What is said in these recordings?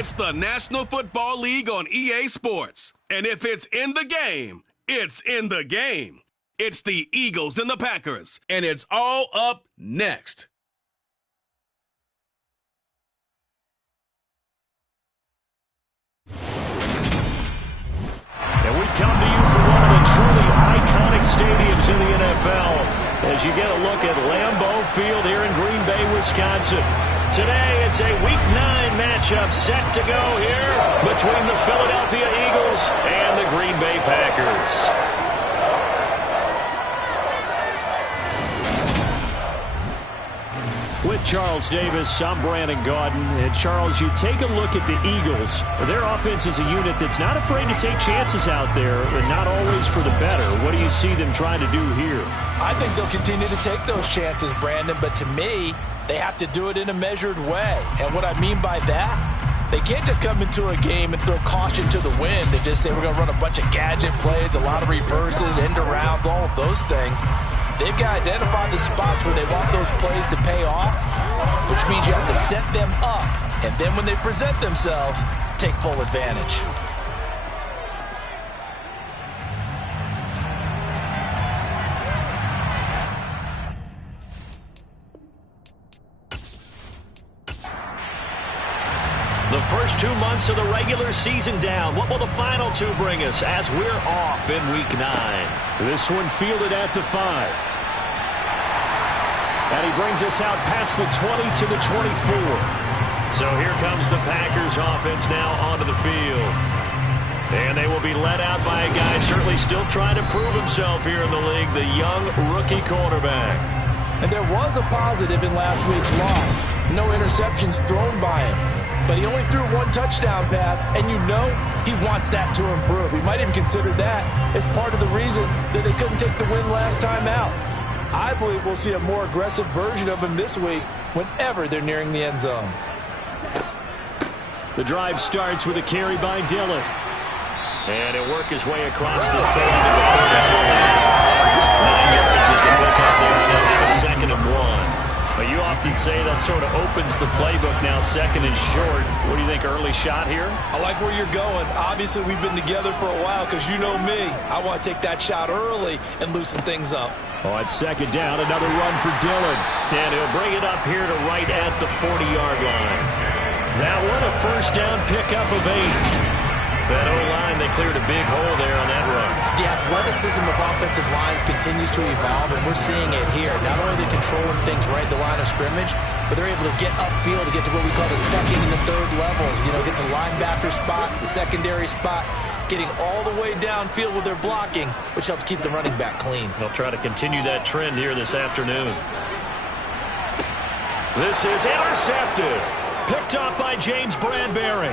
It's the National Football League on EA Sports. And if it's in the game, it's in the game. It's the Eagles and the Packers, and it's all up next. And we come to you from one of the truly iconic stadiums in the NFL as you get a look at Lambeau Field here in Green Bay, Wisconsin. Today, it's a Week 9 matchup set to go here between the Philadelphia Eagles and the Green Bay Packers. With Charles Davis, I'm Brandon Gaudin. And Charles, you take a look at the Eagles. Their offense is a unit that's not afraid to take chances out there, and not always for the better. What do you see them trying to do here? I think they'll continue to take those chances, Brandon, but to me, they have to do it in a measured way. And what I mean by that, they can't just come into a game and throw caution to the wind and just say we're going to run a bunch of gadget plays, a lot of reverses, end arounds, all of those things. They've got to identify the spots where they want those plays to pay off, which means you have to set them up. And then when they present themselves, take full advantage. The first 2 months of the regular season down. What will the final two bring us as we're off in Week 9? This one fielded at the 5. And he brings us out past the 20 to the 24. So here comes the Packers offense now onto the field. And they will be led out by a guy certainly still trying to prove himself here in the league, the young rookie quarterback. And there was a positive in last week's loss. No interceptions thrown by him. But he only threw one touchdown pass, and you know he wants that to improve. He might even consider that as part of the reason that they couldn't take the win last time out. I believe we'll see a more aggressive version of him this week whenever they're nearing the end zone. The drive starts with a carry by Dillon. And he'll work his way across the 30 to the 32. 9 yards is the pickup there. They'll have a 2nd and 1. But you often say that sort of opens the playbook now, 2nd and short. What do you think, early shot here? I like where you're going. Obviously, we've been together for a while because you know me. I want to take that shot early and loosen things up. On 2nd down, another run for Dillon. And he'll bring it up here to right at the 40-yard line. That one, a first down pickup of 8. That O-line, they cleared a big hole there on that run. The athleticism of offensive lines continues to evolve, and we're seeing it here. Not only are they controlling things right at the line of scrimmage, but they're able to get upfield to get to what we call the 2nd and the 3rd levels. You know, get to linebacker spot, the secondary spot, getting all the way downfield with their blocking, which helps keep the running back clean. They'll try to continue that trend here this afternoon. This is intercepted. Picked off by James Bradbury.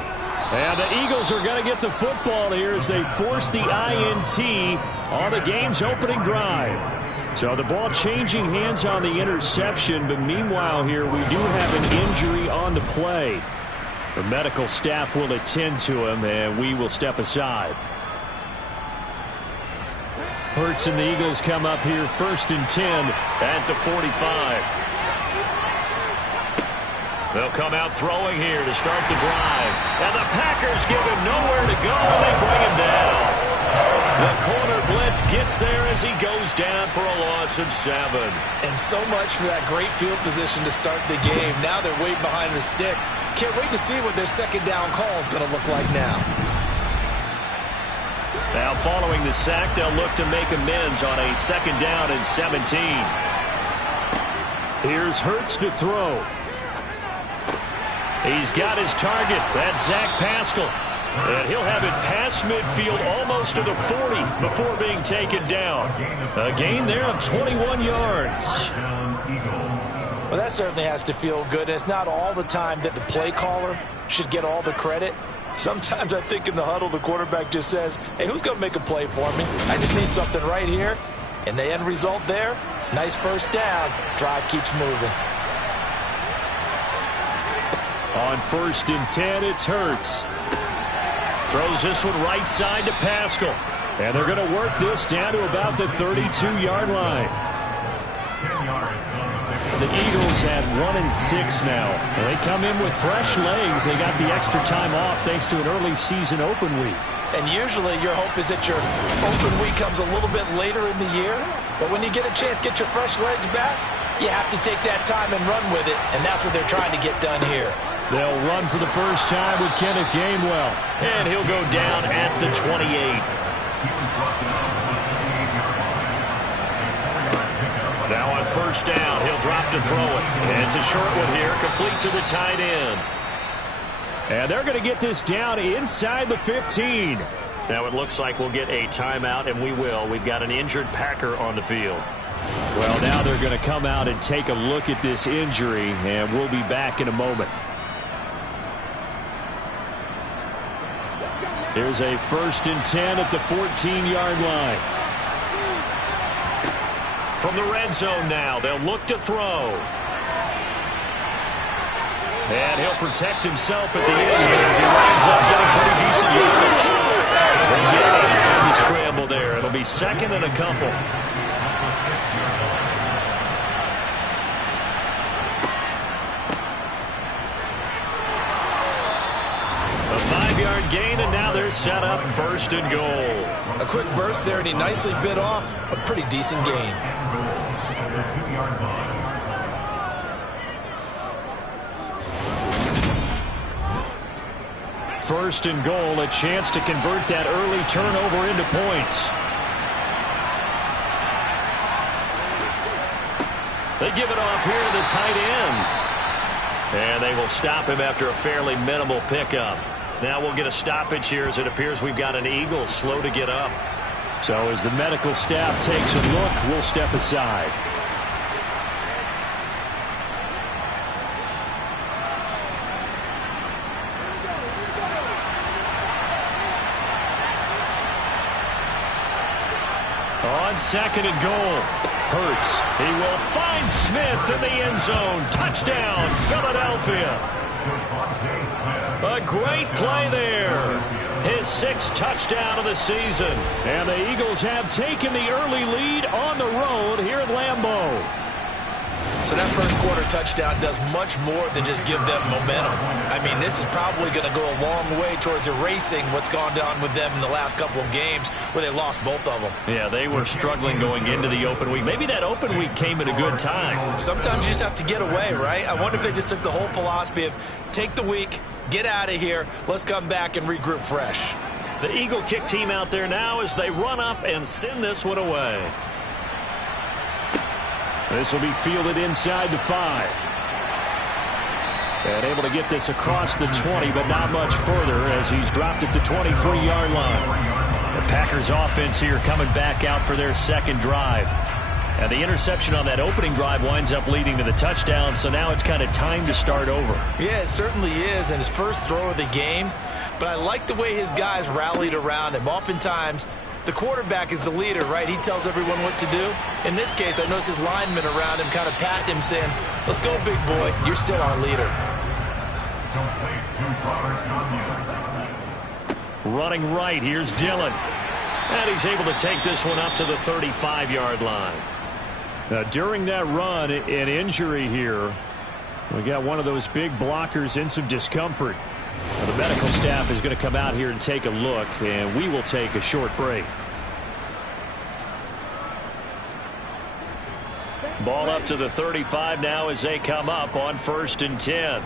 And the Eagles are going to get the football here as they force the INT on the game's opening drive. So the ball changing hands on the interception, but meanwhile here we do have an injury on the play. The medical staff will attend to him, and we will step aside. Hurts and the Eagles come up here 1st and 10 at the 45. They'll come out throwing here to start the drive. And the Packers give him nowhere to go, and they bring him down. The corner blitz gets there as he goes down for a loss of 7. And so much for that great field position to start the game. Now they're way behind the sticks. Can't wait to see what their 2nd down call is going to look like now. Now following the sack, they'll look to make amends on a 2nd down and 17. Here's Hurts to throw. He's got his target. That's Zach Pascal. And he'll have it past midfield almost to the 40 before being taken down. A gain there of 21 yards. Well, that certainly has to feel good. It's not all the time that the play caller should get all the credit. Sometimes I think in the huddle the quarterback just says, hey, who's going to make a play for me? I just need something right here. And the end result there, nice first down. Drive keeps moving. On 1st and 10, it's Hurts. Throws this one right side to Pascal. And they're going to work this down to about the 32-yard line. 10 yards on the The Eagles have 1-6 now. And they come in with fresh legs. They got the extra time off thanks to an early season open week. And usually your hope is that your open week comes a little bit later in the year. But when you get a chance to get your fresh legs back, you have to take that time and run with it. And that's what they're trying to get done here. They'll run for the first time with Kenneth Gainwell. And he'll go down at the 28. Now on first down, he'll drop to throw it. And it's a short one here, complete to the tight end. And they're going to get this down inside the 15. Now it looks like we'll get a timeout, and we will. We've got an injured Packer on the field. Well, now they're going to come out and take a look at this injury, and we'll be back in a moment. Here's a 1st and 10 at the 14-yard line. From the red zone now, they'll look to throw. And he'll protect himself at the end as he winds up getting pretty decent yardage. They'll get out of the scramble there. It'll be 2nd and a couple. A 5-yard gain, and now they're set up 1st and goal. A quick burst there, and he nicely bit off a pretty decent gain. First and goal, a chance to convert that early turnover into points. They give it off here to the tight end. And they will stop him after a fairly minimal pickup. Now we'll get a stoppage here as it appears we've got an Eagle slow to get up. So as the medical staff takes a look, we'll step aside. On 2nd and goal, Hurts. He will find Smith in the end zone. Touchdown, Philadelphia. A great play there. His 6th touchdown of the season. And the Eagles have taken the early lead on the road here at Lambeau. So that first quarter touchdown does much more than just give them momentum. I mean, this is probably going to go a long way towards erasing what's gone down with them in the last couple of games where they lost both of them. Yeah, they were struggling going into the open week. Maybe that open week came at a good time. Sometimes you just have to get away, right? I wonder if they just took the whole philosophy of take the week, get out of here, let's come back and regroup fresh. The Eagle kick team out there now as they run up and send this one away. This will be fielded inside the 5. And able to get this across the 20, but not much further as he's dropped at the 23-yard line. The Packers offense here coming back out for their 2nd drive. And the interception on that opening drive winds up leading to the touchdown, so now it's kind of time to start over. Yeah, it certainly is, and his first throw of the game. But I like the way his guys rallied around him. Oftentimes, the quarterback is the leader, right? He tells everyone what to do. In this case, I noticed his linemen around him kind of patting him, saying, let's go, big boy. You're still our leader. Running right, here's Dillon. And he's able to take this one up to the 35-yard line. Now, during that run, an injury here. We got one of those big blockers in some discomfort. Now, the medical staff is going to come out here and take a look, and we will take a short break. Ball up to the 35 now as they come up on 1st and 10.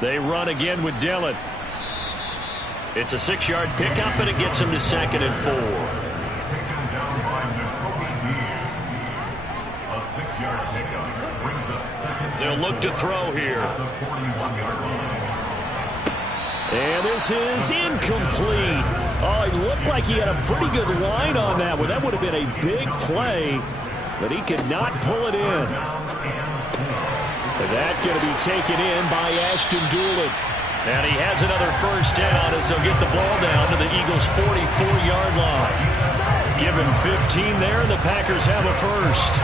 They run again with Dillon. It's a 6-yard pickup, and it gets him to 2nd and 4. They'll look to throw here. And this is incomplete. Oh, it looked like he had a pretty good line on that one. That would have been a big play, but he could not pull it in. And that's going to be taken in by Ashton Doolin. And he has another first down as they'll get the ball down to the Eagles' 44-yard line. Give him 15 there, and the Packers have a first.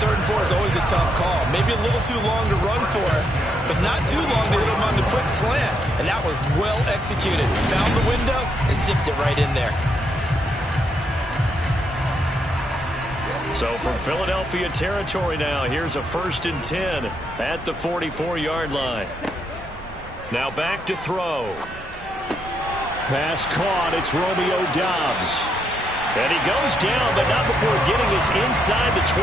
3rd and 4 is always a tough call. Maybe a little too long to run for it, but not too long to hit him on the quick slant. And that was well executed. Found the window and zipped it right in there. So from Philadelphia territory now, here's a 1st and 10 at the 44-yard line. Now back to throw. Pass caught. It's Romeo Doubs. And he goes down, but not before getting us inside the 25.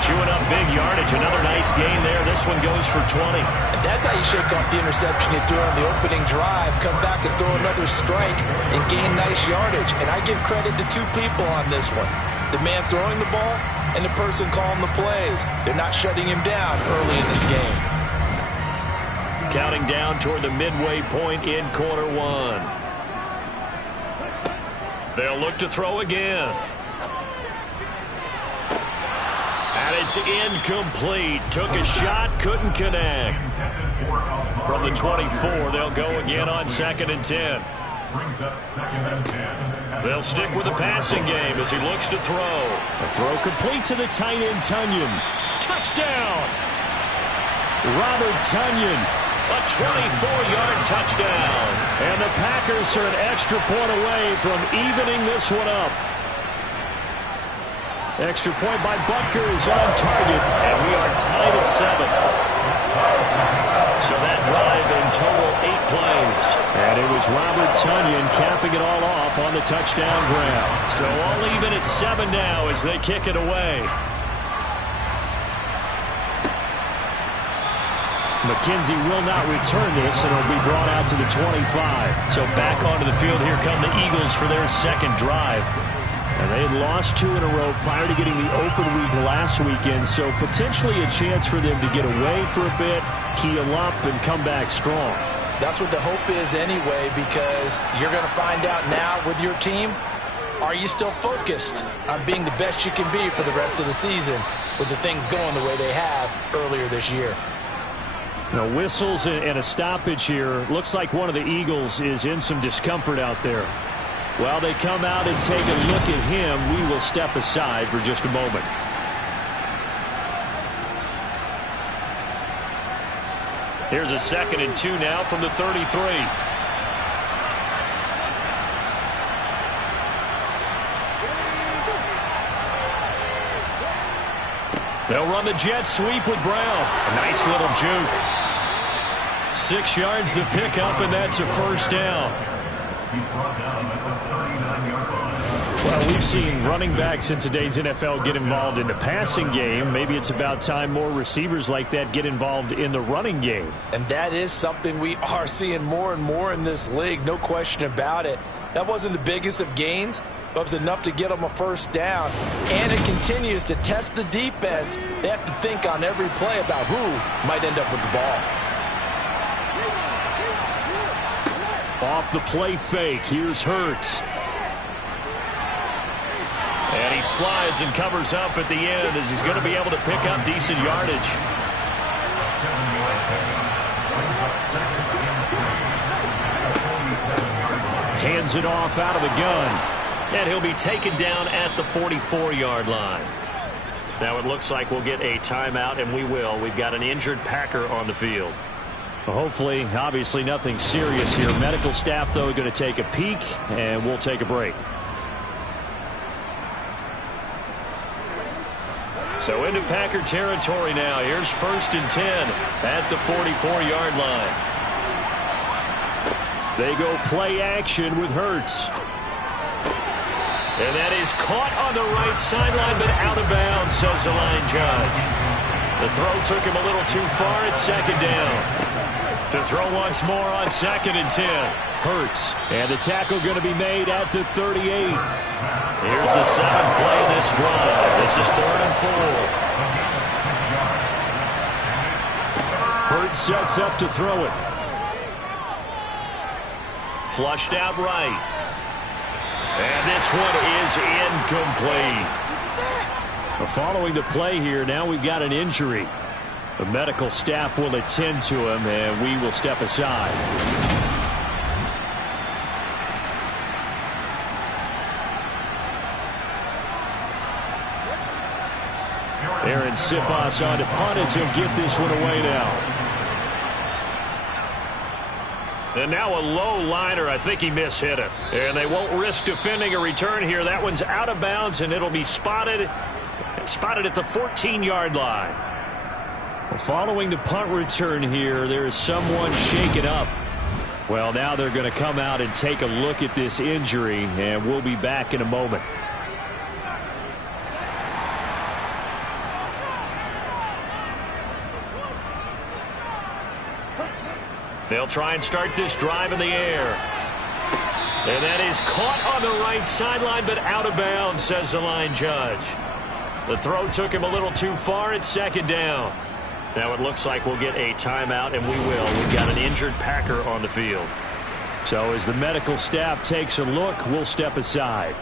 Chewing up big yardage. Another nice gain there. This one goes for 20. And that's how you shake off the interception you threw on the opening drive. Come back and throw another strike and gain nice yardage. And I give credit to two people on this one. The man throwing the ball and the person calling the plays. They're not shutting him down early in this game. Counting down toward the midway point in quarter one. They'll look to throw again. And it's incomplete. Took a shot, couldn't connect. From the 24, they'll go again on 2nd and 10. They'll stick with the passing game as he looks to throw. A throw complete to the tight end, Tunyon. Touchdown! Robert Tunyon. A 24-yard touchdown. And the Packers are an extra point away from evening this one up. Extra point by Butker is on target, and we are tied at 7. So that drive in total 8 plays. And it was Robert Tunyon capping it all off on the touchdown grab. So all even at 7 now as they kick it away. McKenzie will not return this, and it'll be brought out to the 25. So back onto the field, here come the Eagles for their second drive. And they had lost 2 in a row prior to getting the open week last weekend, so potentially a chance for them to get away for a bit, keel up, and come back strong. That's what the hope is anyway, because you're going to find out now with your team, are you still focused on being the best you can be for the rest of the season with the things going the way they have earlier this year? Now, whistles and a stoppage here. Looks like one of the Eagles is in some discomfort out there. While they come out and take a look at him, we will step aside for just a moment. Here's a 2nd and 2 now from the 33. They'll run the jet sweep with Brown. A nice little juke. 6 yards the pickup, and that's a first down. Well, we've seen running backs in today's NFL get involved in the passing game. Maybe it's about time more receivers like that get involved in the running game. And that is something we are seeing more and more in this league, no question about it. That wasn't the biggest of gains, but it was enough to get them a first down. And it continues to test the defense. They have to think on every play about who might end up with the ball. Off the play fake, here's Hurts. And he slides and covers up at the end as he's going to be able to pick up decent yardage. Hands it off out of the gun. And he'll be taken down at the 44-yard line. Now it looks like we'll get a timeout, and we will. We've got an injured Packer on the field. Hopefully, obviously nothing serious here. Medical staff, though, are going to take a peek, and we'll take a break. So into Packer territory now. Here's 1st and 10 at the 44-yard line. They go play action with Hurts. And that is caught on the right sideline, but out of bounds, says the line judge. The throw took him a little too far at 2nd down. To throw once more on 2nd and 10. Hurts. And the tackle going to be made at the 38. Here's the 7th play of this drive. This is 3rd and 4. Hurts sets up to throw it. Flushed out right. And this one is incomplete. Following the play here, now we've got an injury. The medical staff will attend to him, and we will step aside. Aaron Siposs on to punt as he'll get this one away now. And now a low liner. I think he mishit it. And they won't risk defending a return here. That one's out of bounds, and it'll be spotted at the 14-yard line. Well, following the punt return here, there is someone shaken up. Well, now they're going to come out and take a look at this injury, and we'll be back in a moment. They'll try and start this drive in the air. And that is caught on the right sideline, but out of bounds, says the line judge. The throw took him a little too far. It's second down. Now it looks like we'll get a timeout, and we will. We've got an injured Packer on the field. So as the medical staff takes a look, we'll step aside.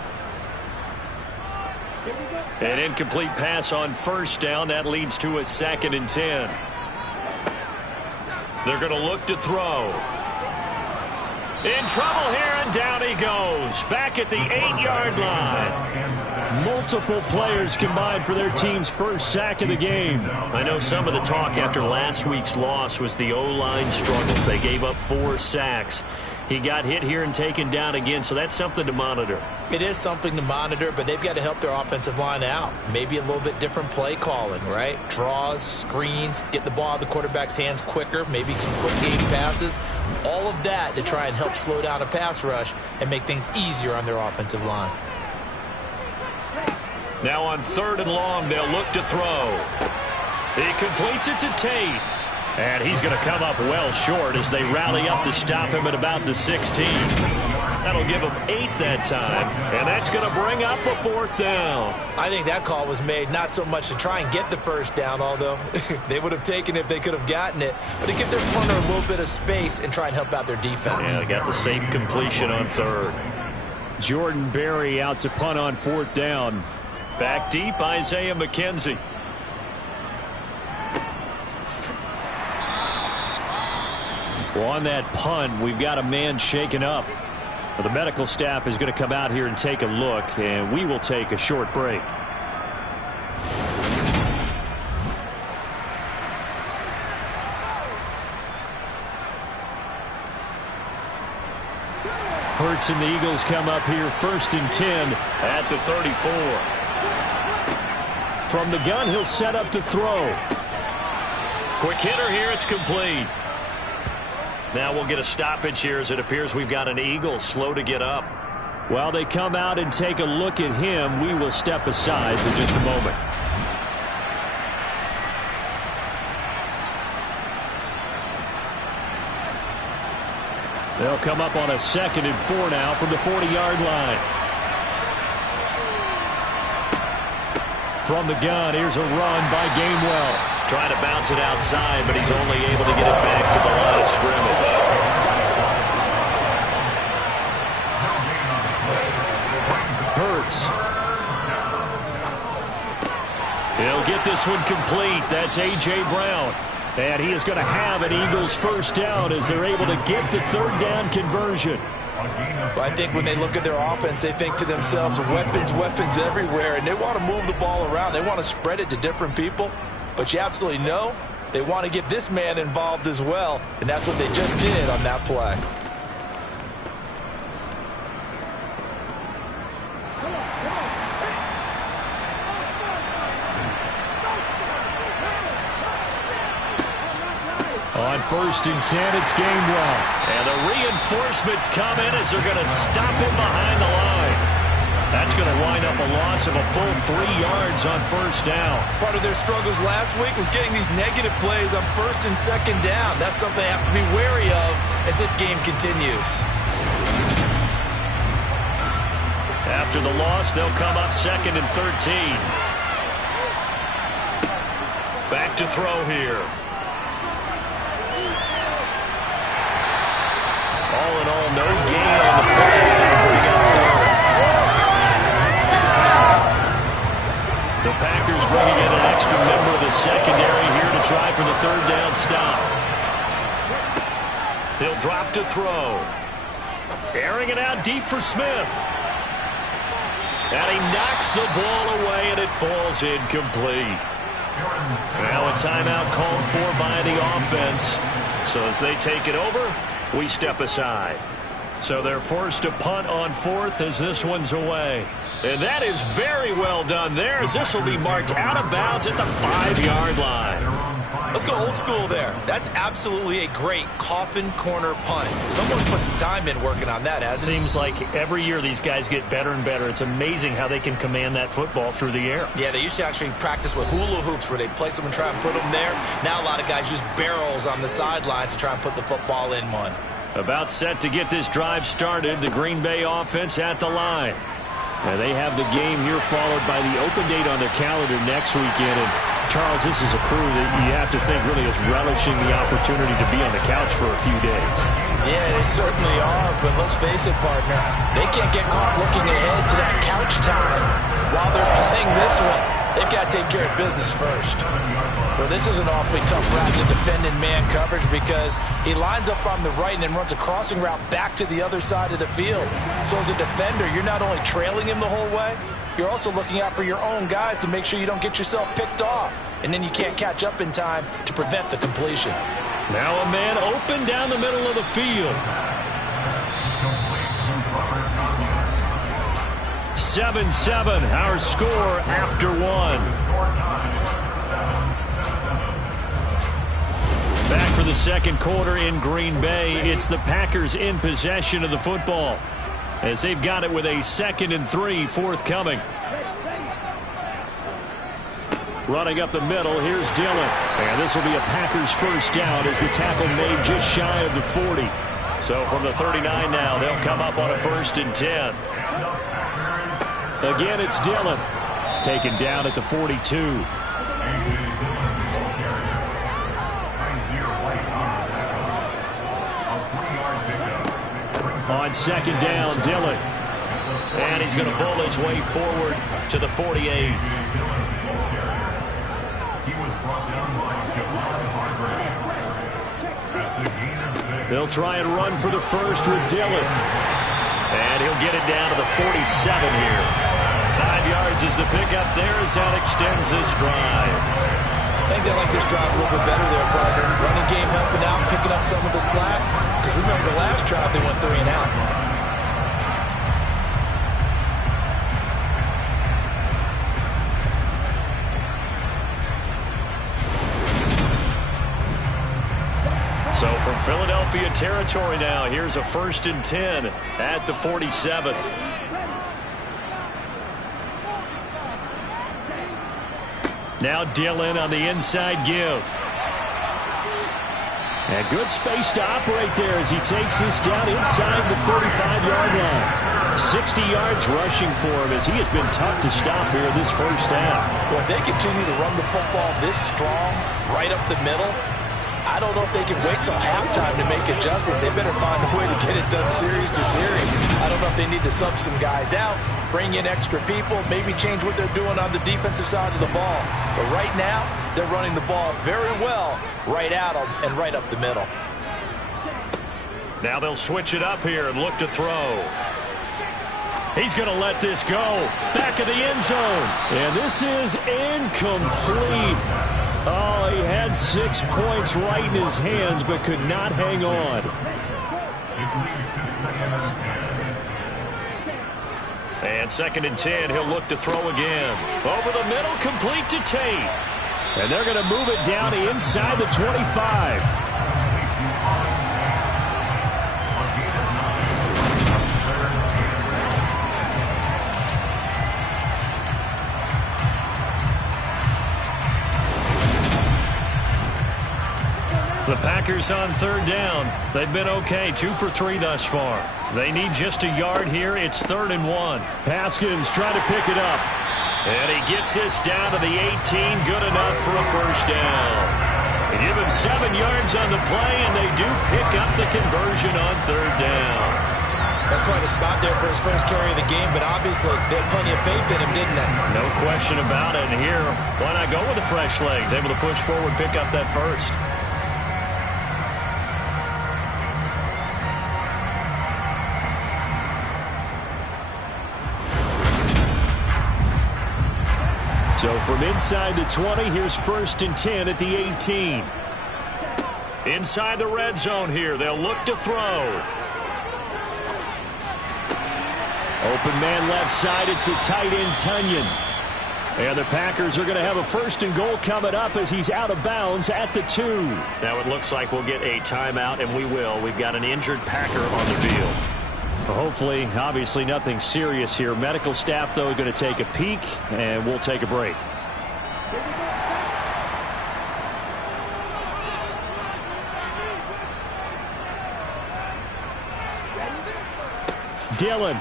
An incomplete pass on first down. That leads to a 2nd and 10. They're going to look to throw. In trouble here, and down he goes. Back at the 8-yard line. Multiple players combined for their team's first sack of the game. I know some of the talk after last week's loss was the O-line struggles. They gave up 4 sacks. He got hit here and taken down again, so that's something to monitor. It is something to monitor, but they've got to help their offensive line out. Maybe a little bit different play calling, right? Draws, screens, get the ball out of the quarterback's hands quicker, maybe some quick game passes. All of that to try and help slow down a pass rush and make things easier on their offensive line. Now on 3rd and long, they'll look to throw. He completes it to Tate. And he's going to come up well short as they rally up to stop him at about the 16. That'll give him 8 that time. And that's going to bring up a 4th down. I think that call was made not so much to try and get the first down, although they would have taken it if they could have gotten it, but to give their punter a little bit of space and try and help out their defense. Yeah, they got the safe completion on 3rd. Jordan Berry out to punt on 4th down. Back deep, Isaiah McKenzie. Well, on that punt, we've got a man shaken up. Well, the medical staff is going to come out here and take a look, and we will take a short break. Hurts and the Eagles come up here 1st and 10 at the 34. From the gun, he'll set up to throw. Quick hitter here, it's complete. Now we'll get a stoppage here as it appears we've got an Eagle slow to get up. While they come out and take a look at him, we will step aside for just a moment. They'll come up on a 2nd and 4 now from the 40-yard line. From the gun, here's a run by Gainwell. Trying to bounce it outside, but he's only able to get it back to the line of scrimmage. Hurts. He'll get this one complete. That's A.J. Brown. And he is going to have an Eagles first down as they're able to get the 3rd down conversion. Well, I think when they look at their offense, they think to themselves, weapons, weapons everywhere, and they want to move the ball around. They want to spread it to different people. But you absolutely know they want to get this man involved as well, and that's what they just did on that play. On 1st and 10, it's Gainwell. And the reinforcements come in as they're going to stop him behind the line. That's going to wind up a loss of a full 3 yards on 1st down. Part of their struggles last week was getting these negative plays on 1st and 2nd down. That's something they have to be wary of as this game continues. After the loss, they'll come up 2nd and 13. Back to throw here. All in all, no gain on the play. Bring up 3rd. The Packers bringing in an extra member of the secondary here to try for the 3rd down stop. He'll drop to throw. Airing it out deep for Smith. And he knocks the ball away, and it falls incomplete. Now a timeout called for by the offense. So as they take it over, We step aside. So they're forced to punt on 4th as this one's away. And that is very well done there, as this will be marked out of bounds at the 5-yard line. Let's go old school there. That's absolutely a great coffin corner punt. Someone's put some time in working on that, hasn't it? Seems like every year these guys get better and better. It's amazing how they can command that football through the air. Yeah, they used to actually practice with hula hoops where they place them and try and put them there. Now a lot of guys use barrels on the sidelines to try and put the football in one. About set to get this drive started, the Green Bay offense at the line. And they have the game here followed by the open date on their calendar next weekend. And Charles, this is a crew that you have to think really is relishing the opportunity to be on the couch for a few days. Yeah, they certainly are, but let's face it, partner. They can't get caught looking ahead to that couch time while they're playing this one. They've got to take care of business first. Well, this is an awfully tough route to defend in man coverage because he lines up on the right and then runs a crossing route back to the other side of the field. So as a defender, you're not only trailing him the whole way, you're also looking out for your own guys to make sure you don't get yourself picked off. And then you can't catch up in time to prevent the completion. Now a man open down the middle of the field. 7-7, our score after one. Back for the second quarter in Green Bay. It's the Packers in possession of the football as they've got it with a 2nd and 3 forthcoming. Running up the middle, here's Dillon. And this will be a Packers first down as the tackle made just shy of the 40. So from the 39 now, they'll come up on a 1st and 10. Again, it's Dillon. Taken down at the 42. On 2nd down, Dillon. And he's going to bull his way forward to the 48. They'll try and run for the first with Dillon. And he'll get it down to the 47 here. 5 yards is the pickup there as that extends this drive. I think they like this drive a little bit better there, partner. Running game helping out, picking up some of the slack. Because remember, the last drive they went 3 and out. So from Philadelphia territory now, here's a 1st and 10 at the 47. Now Dillon on the inside give. And good space to operate there as he takes this down inside the 35-yard line. 60 yards rushing for him as he has been tough to stop here this first half. Well, if they continue to run the football this strong, right up the middle, I don't know if they can wait till halftime to make adjustments. They better find a way to get it done series to series. I don't know if they need to sub some guys out, bring in extra people, maybe change what they're doing on the defensive side of the ball. But right now, they're running the ball very well right at them and right up the middle. Now they'll switch it up here and look to throw. He's going to let this go. Back of the end zone. And this is incomplete. Oh, he had 6 points right in his hands, but could not hang on. And 2nd and 10, he'll look to throw again. Over the middle, complete to Tate. And they're going to move it down inside the 25. The Packers on 3rd down. They've been okay, 2 for 3 thus far. They need just a yard here. It's 3rd and 1. Haskins trying to pick it up. And he gets this down to the 18. Good enough for a first down. They give him 7 yards on the play, and they do pick up the conversion on 3rd down. That's quite a spot there for his first carry of the game, but obviously they had plenty of faith in him, didn't they? No question about it. And here, why not go with the fresh legs? Able to push forward, pick up that first. So from inside the 20, here's 1st and 10 at the 18. Inside the red zone here. They'll look to throw. Open man left side. It's the tight end, Tunyon. And the Packers are going to have a 1st and goal coming up as he's out of bounds at the 2. Now it looks like we'll get a timeout, and we will. We've got an injured Packer on the field. Well, hopefully, obviously nothing serious here. Medical staff, though, are going to take a peek, and we'll take a break. Dillon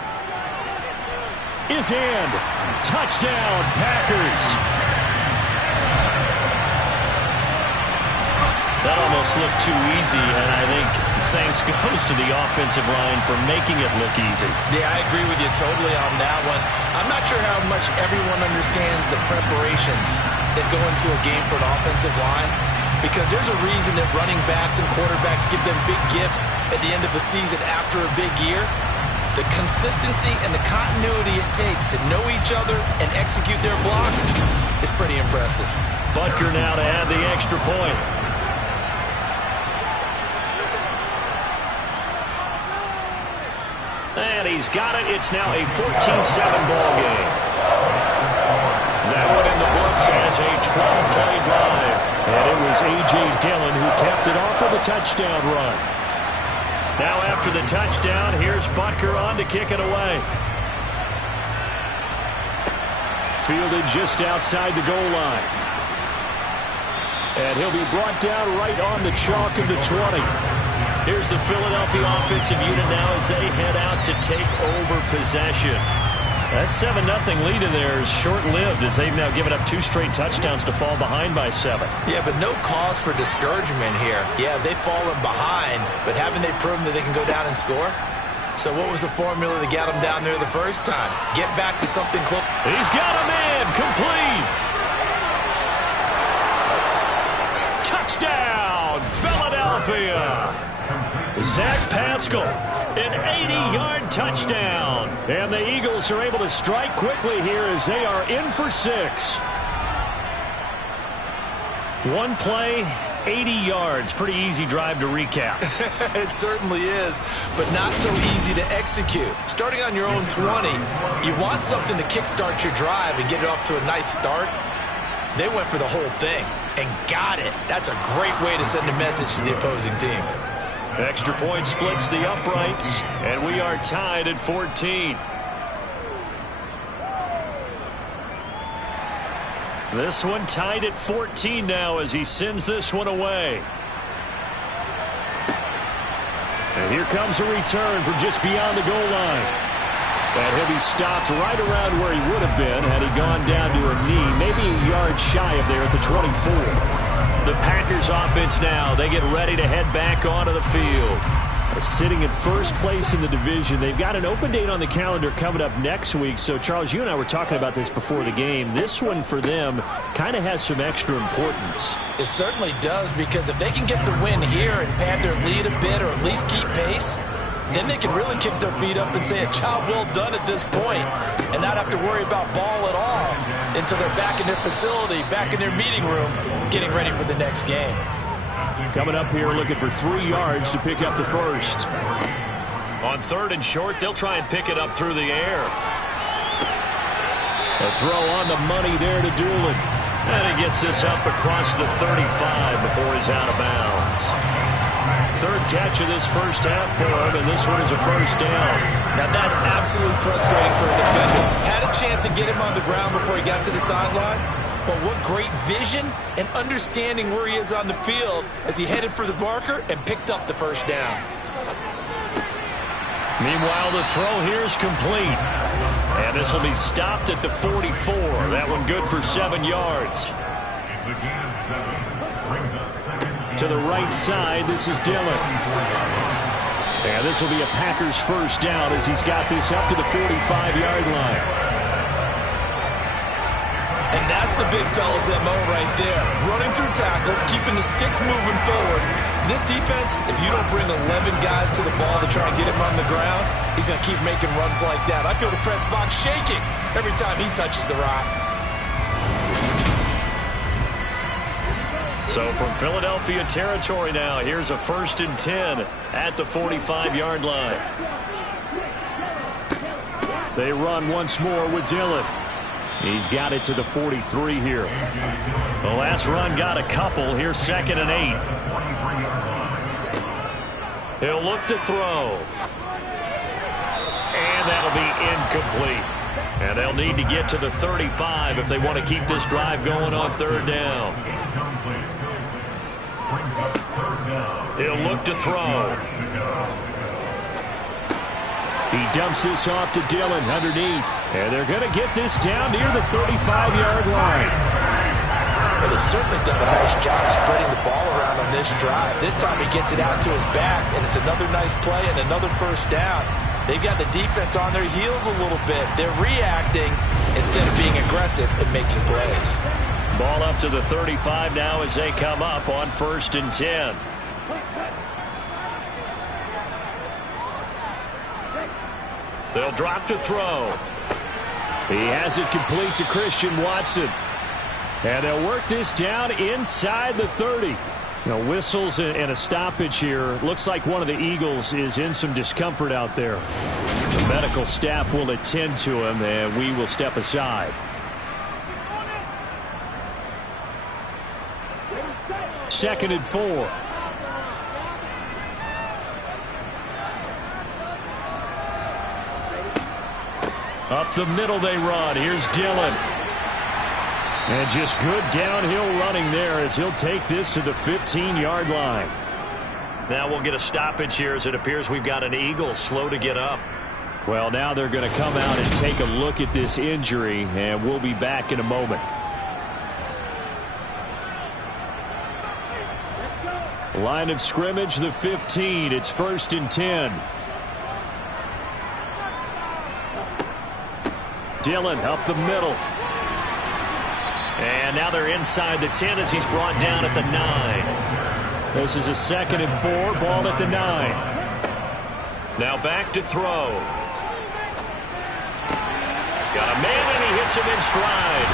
is in. Touchdown, Packers. That almost looked too easy, and I think thanks goes to the offensive line for making it look easy. Yeah, I agree with you totally on that one. I'm not sure how much everyone understands the preparations that go into a game for an offensive line, because there's a reason that running backs and quarterbacks give them big gifts at the end of the season after a big year. The consistency and the continuity it takes to know each other and execute their blocks is pretty impressive. Butker now to add the extra point. And he's got it. It's now a 14-7 ball game. That one in the books as a 12-play drive. And it was A.J. Dillon who kept it off of the touchdown run. Now after the touchdown, here's Butker on to kick it away. Fielded just outside the goal line. And he'll be brought down right on the chalk of the 20. Here's the Philadelphia offensive unit now as they head out to take over possession. That 7-0 lead in there is short-lived as they've now given up 2 straight touchdowns to fall behind by 7. Yeah, but no cause for discouragement here. Yeah, they've fallen behind, but haven't they proven that they can go down and score? So what was the formula that got them down there the first time? Get back to something close. He's got a man complete. Touchdown, Philadelphia. Zach Pascal, an 80-yard touchdown. And the Eagles are able to strike quickly here as they are in for 6. One play, 80 yards. Pretty easy drive to recap. It certainly is, but not so easy to execute. Starting on your own 20, you want something to kickstart your drive and get it off to a nice start. They went for the whole thing and got it. That's a great way to send a message to the opposing team. Extra point splits the uprights, and we are tied at 14. This one tied at 14 now as he sends this one away. And here comes a return from just beyond the goal line. And he'll be stopped right around where he would have been had he gone down to a knee, maybe a yard shy of there at the 24. The Packers offense now, they get ready to head back onto the field. Sitting in first place in the division. They've got an open date on the calendar coming up next week. So, Charles, you and I were talking about this before the game. This one for them kind of has some extra importance. It certainly does, because if they can get the win here and pad their lead a bit or at least keep pace, then they can really kick their feet up and say a job well done at this point and not have to worry about ball at all until they're back in their facility, back in their meeting room, getting ready for the next game. Coming up here looking for 3 yards to pick up the first. On 3rd and short, they'll try and pick it up through the air. A throw on the money there to Doolin. And he gets this up across the 35 before he's out of bounds. 3rd catch of this first half for him, and this one is a first down. Now that's absolutely frustrating for a defender. Had a chance to get him on the ground before he got to the sideline, but what great vision and understanding where he is on the field as he headed for the marker and picked up the first down. Meanwhile, the throw here is complete. And this will be stopped at the 44. That one good for 7 yards. To the right side, this is Dillon. And this will be a Packers first down as he's got this up to the 45-yard line. And that's the big fella's MO right there. Running through tackles, keeping the sticks moving forward. This defense, if you don't bring 11 guys to the ball to try and get him on the ground, he's going to keep making runs like that. I feel the press box shaking every time he touches the rock. So from Philadelphia territory now, here's a 1st and 10 at the 45-yard line. They run once more with Dillon. He's got it to the 43 here. The last run got a couple. Here's 2nd and 8. He'll look to throw. And that'll be incomplete. And they'll need to get to the 35 if they want to keep this drive going on 3rd down. He'll look to throw. He dumps this off to Dillon underneath. And they're going to get this down near the 35-yard line. Well, they've certainly done a nice job spreading the ball around on this drive. This time he gets it out to his back, and it's another nice play and another 1st down. They've got the defense on their heels a little bit. They're reacting instead of being aggressive and making plays. Ball up to the 35 now as they come up on 1st and 10. They'll drop to throw. He has it complete to Christian Watson. And they'll work this down inside the 30. Whistles and a stoppage here. Looks like one of the Eagles is in some discomfort out there. The medical staff will attend to him, and we will step aside. Second and 4. Up the middle they run. Here's Dillon. And just good downhill running there as he'll take this to the 15-yard line. Now we'll get a stoppage here as it appears we've got an Eagle slow to get up. Well, now they're going to come out and take a look at this injury, and we'll be back in a moment. Line of scrimmage, the 15. It's 1st and 10. Dillon up the middle. And now they're inside the 10 as he's brought down at the 9. This is a 2nd and 4. Ball at the 9. Now back to throw. Got a man and he hits him in stride.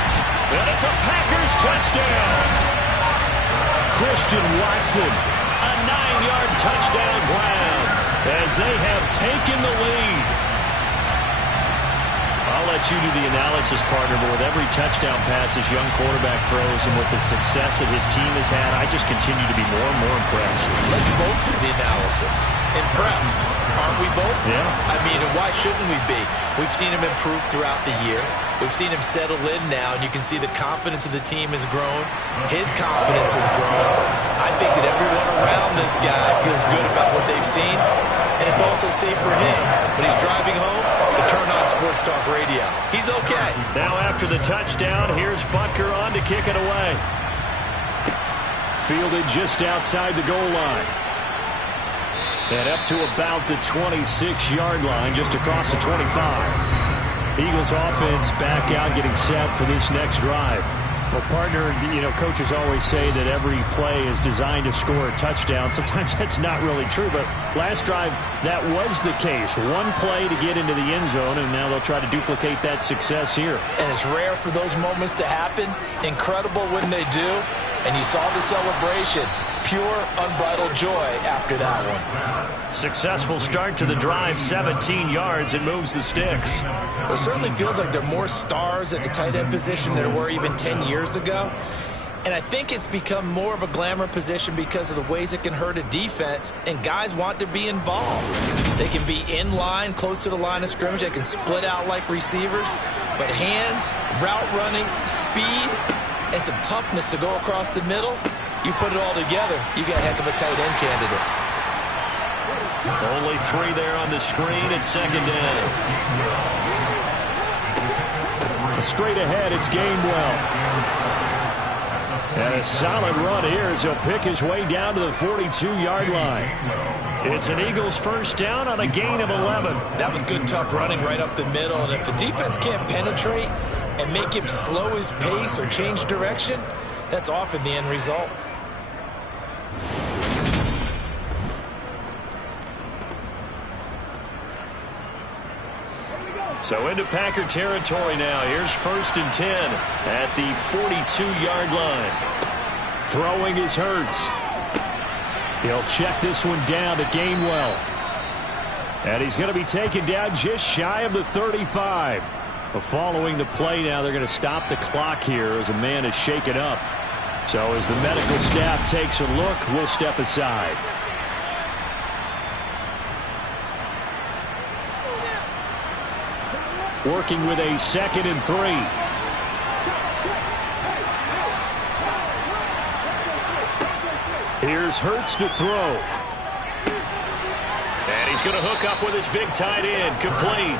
And it's a Packers touchdown. Christian Watson, a 9-yard touchdown grab as they have taken the lead. I'll let you do the analysis, partner, but with every touchdown pass this young quarterback throws and with the success that his team has had, I just continue to be more and more impressed. Let's both do the analysis. Impressed, aren't we both? Yeah. I mean, and why shouldn't we be? We've seen him improve throughout the year. We've seen him settle in now, and you can see the confidence of the team has grown. His confidence has grown. I think that everyone around this guy feels good about what they've seen, and it's also safe for him when he's driving home to turn on Sports Talk Radio. He's okay. Now after the touchdown, here's Butker on to kick it away. Fielded just outside the goal line. And up to about the 26-yard line, just across the 25. Eagles offense back out, getting set for this next drive. Well, partner, coaches always say that every play is designed to score a touchdown. Sometimes that's not really true, but last drive, that was the case. One play to get into the end zone, and now they'll try to duplicate that success here. And it's rare for those moments to happen. Incredible when they do. And you saw the celebration. Pure, unbridled joy after that one. Successful start to the drive, 17 yards, and moves the sticks. It certainly feels like there are more stars at the tight end position than there were even 10 years ago. And I think it's become more of a glamour position because of the ways it can hurt a defense, and guys want to be involved. They can be in line, close to the line of scrimmage. They can split out like receivers. But hands, route running, speed, and some toughness to go across the middle, you put it all together, you got a heck of a tight end candidate. Only 3 there on the screen at 2nd down. Straight ahead, it's Gainwell. And a solid run here as he'll pick his way down to the 42-yard line. It's an Eagles first down on a gain of 11. That was good, tough running right up the middle. And if the defense can't penetrate and make him slow his pace or change direction, that's often the end result. So into Packer territory now. Here's 1st and 10 at the 42-yard line. Throwing is Hurts. He'll check this one down to Gainwell. And he's going to be taken down just shy of the 35. But following the play now, they're going to stop the clock here as a man is shaken up. So as the medical staff takes a look, we'll step aside. Working with a 2nd and 3. Here's Hurts to throw. And he's going to hook up with his big tight end, complete.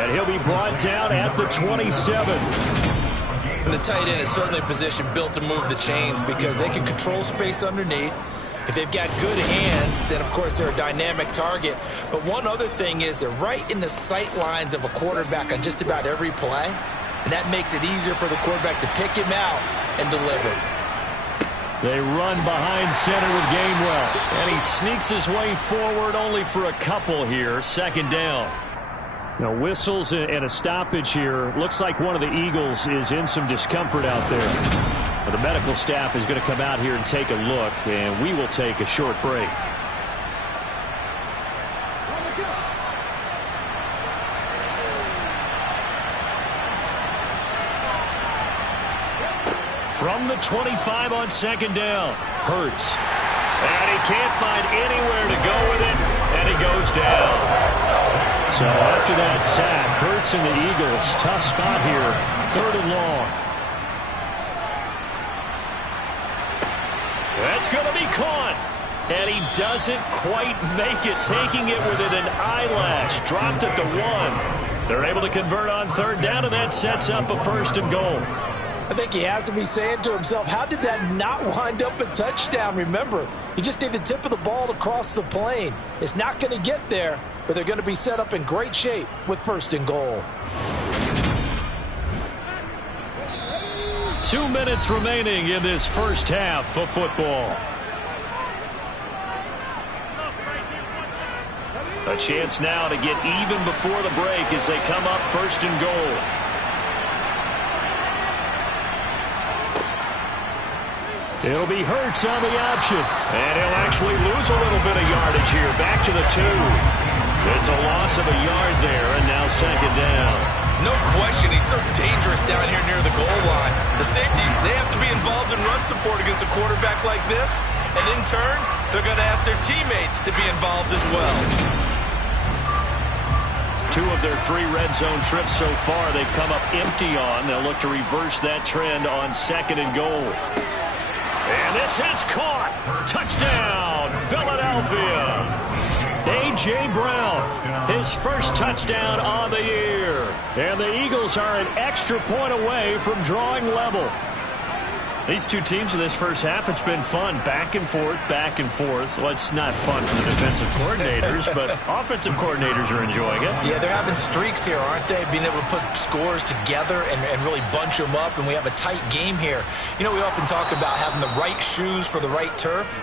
And he'll be brought down at the 27. The tight end is certainly a position built to move the chains because they can control space underneath. If they've got good hands, then, of course, they're a dynamic target. But one other thing is they're right in the sight lines of a quarterback on just about every play, and that makes it easier for the quarterback to pick him out and deliver. They run behind center with Gainwell, and he sneaks his way forward only for a couple here. 2nd down. Now, whistles and a stoppage here. Looks like one of the Eagles is in some discomfort out there. Well, the medical staff is going to come out here and take a look, and we will take a short break. From the 25 on 2nd down, Hurts. And he can't find anywhere to go with it, and he goes down. So after that sack, Hurts and the Eagles, tough spot here, 3rd and long. That's going to be caught. And he doesn't quite make it, taking it within an eyelash. Dropped at the 1. They're able to convert on 3rd down, and that sets up a 1st and goal. I think he has to be saying to himself, how did that not wind up a touchdown? Remember, you just need the tip of the ball to cross the plane. It's not going to get there, but they're going to be set up in great shape with 1st and goal. 2 minutes remaining in this first half of football. A chance now to get even before the break as they come up 1st and goal. It'll be Hurts on the option. And he'll actually lose a little bit of yardage here. Back to the 2. It's a loss of a yard there, and now 2nd down. No question, he's so dangerous down here near the goal line. The safeties, they have to be involved in run support against a quarterback like this. And in turn, they're going to ask their teammates to be involved as well. 2 of their 3 red zone trips so far, they've come up empty on. They'll look to reverse that trend on 2nd and goal. And this is caught. Touchdown, Philadelphia. A.J. Brown, his first touchdown on the year. And the Eagles are an extra point away from drawing level. These 2 teams in this first half, it's been fun. Back and forth, back and forth. Well, it's not fun for the defensive coordinators, but offensive coordinators are enjoying it. Yeah, they're having streaks here, aren't they? Being able to put scores together and really bunch them up, and we have a tight game here. You know, we often talk about having the right shoes for the right turf.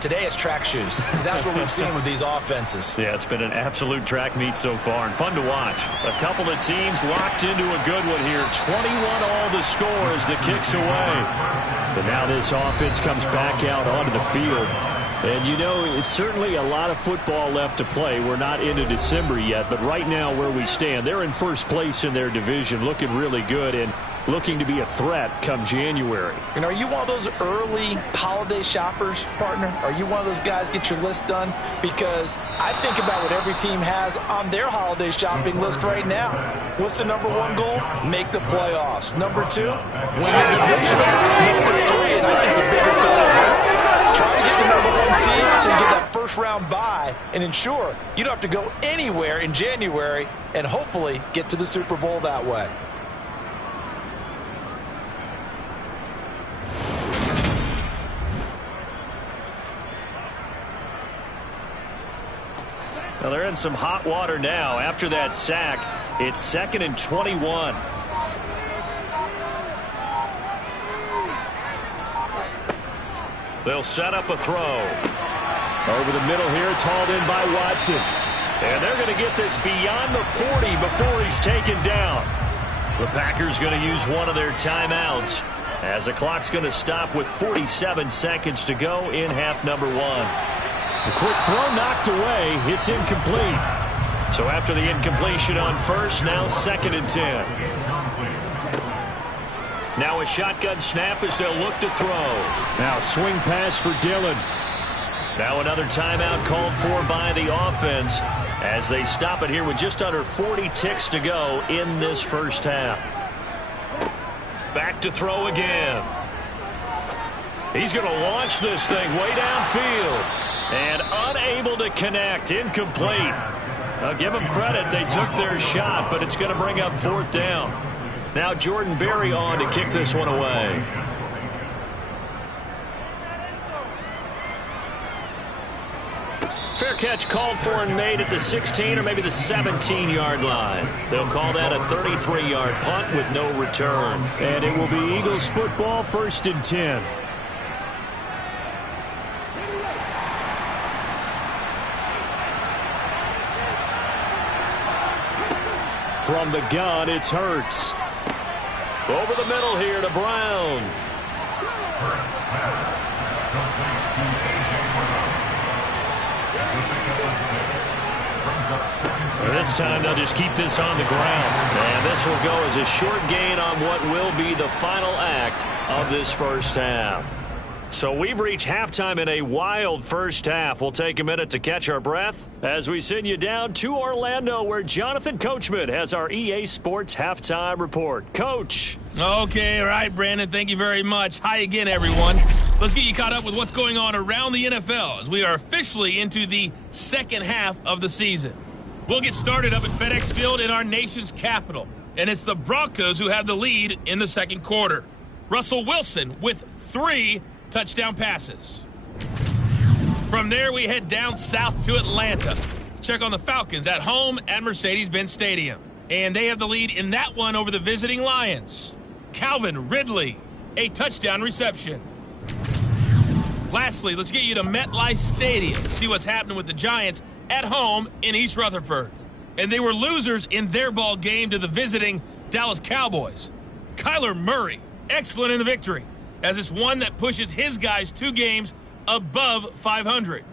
Today it's track shoes, because that's what we've seen with these offenses. Yeah, it's been an absolute track meet so far, and fun to watch. A couple of teams locked into a good one here. 21 all the score as the kick's away. But now this offense comes back out onto the field. And, you know, it's certainly a lot of football left to play. We're not into December yet, but right now where we stand, they're in first place in their division, looking really good and looking to be a threat come January. You know, are you one of those early holiday shoppers, partner? Are you one of those guys get your list done? Because I think about what every team has on their holiday shopping list right now. What's the number 1 goal? Make the playoffs. Number 2, win the division. Number 3, and I think the biggest goal is try to get the number 1 seed so you get that first round bye and ensure you don't have to go anywhere in January and hopefully get to the Super Bowl that way. Well, they're in some hot water now. After that sack, it's 2nd and 21. They'll set up a throw. Over the middle here, it's hauled in by Watson. And they're going to get this beyond the 40 before he's taken down. The Packers going to use one of their timeouts. as the clock's going to stop with 47 seconds to go in half number 1. A quick throw knocked away. It's incomplete. So after the incompletion on first, now 2nd and 10. Now a shotgun snap as they'll look to throw. Now swing pass for Dillon. Now another timeout called for by the offense as they stop it here with just under 40 ticks to go in this first half. Back to throw again. He's going to launch this thing way downfield. And unable to connect. Incomplete. I'll give them credit. They took their shot, but it's going to bring up 4th down. Now Jordan Berry on to kick this one away. Fair catch called for and made at the 16 or maybe the 17-yard line. They'll call that a 33-yard punt with no return. And it will be Eagles football, 1st and 10. From the gun, it's Hurts. Over the middle here to Brown. This time they'll just keep this on the ground. And this will go as a short gain on what will be the final act of this first half. So we've reached halftime in a wild first half. We'll take a minute to catch our breath as we send you down to Orlando, where Jonathan Coachman has our EA Sports halftime report. Coach. Okay, all right, Brandon. Thank you very much. Hi again, everyone. Let's get you caught up with what's going on around the NFL as we are officially into the second half of the season. We'll get started up at FedEx Field in our nation's capital, and it's the Broncos who have the lead in the second quarter. Russell Wilson with 3 touchdown passes. From there, we head down south to Atlanta. Check on the Falcons at home at Mercedes-Benz Stadium. And they have the lead in that one over the visiting Lions. Calvin Ridley, a touchdown reception. Lastly, let's get you to MetLife Stadium to see what's happening with the Giants at home in East Rutherford. And they were losers in their ball game to the visiting Dallas Cowboys. Kyler Murray, excellent in the victory, as it's one that pushes his guys 2 games above 500.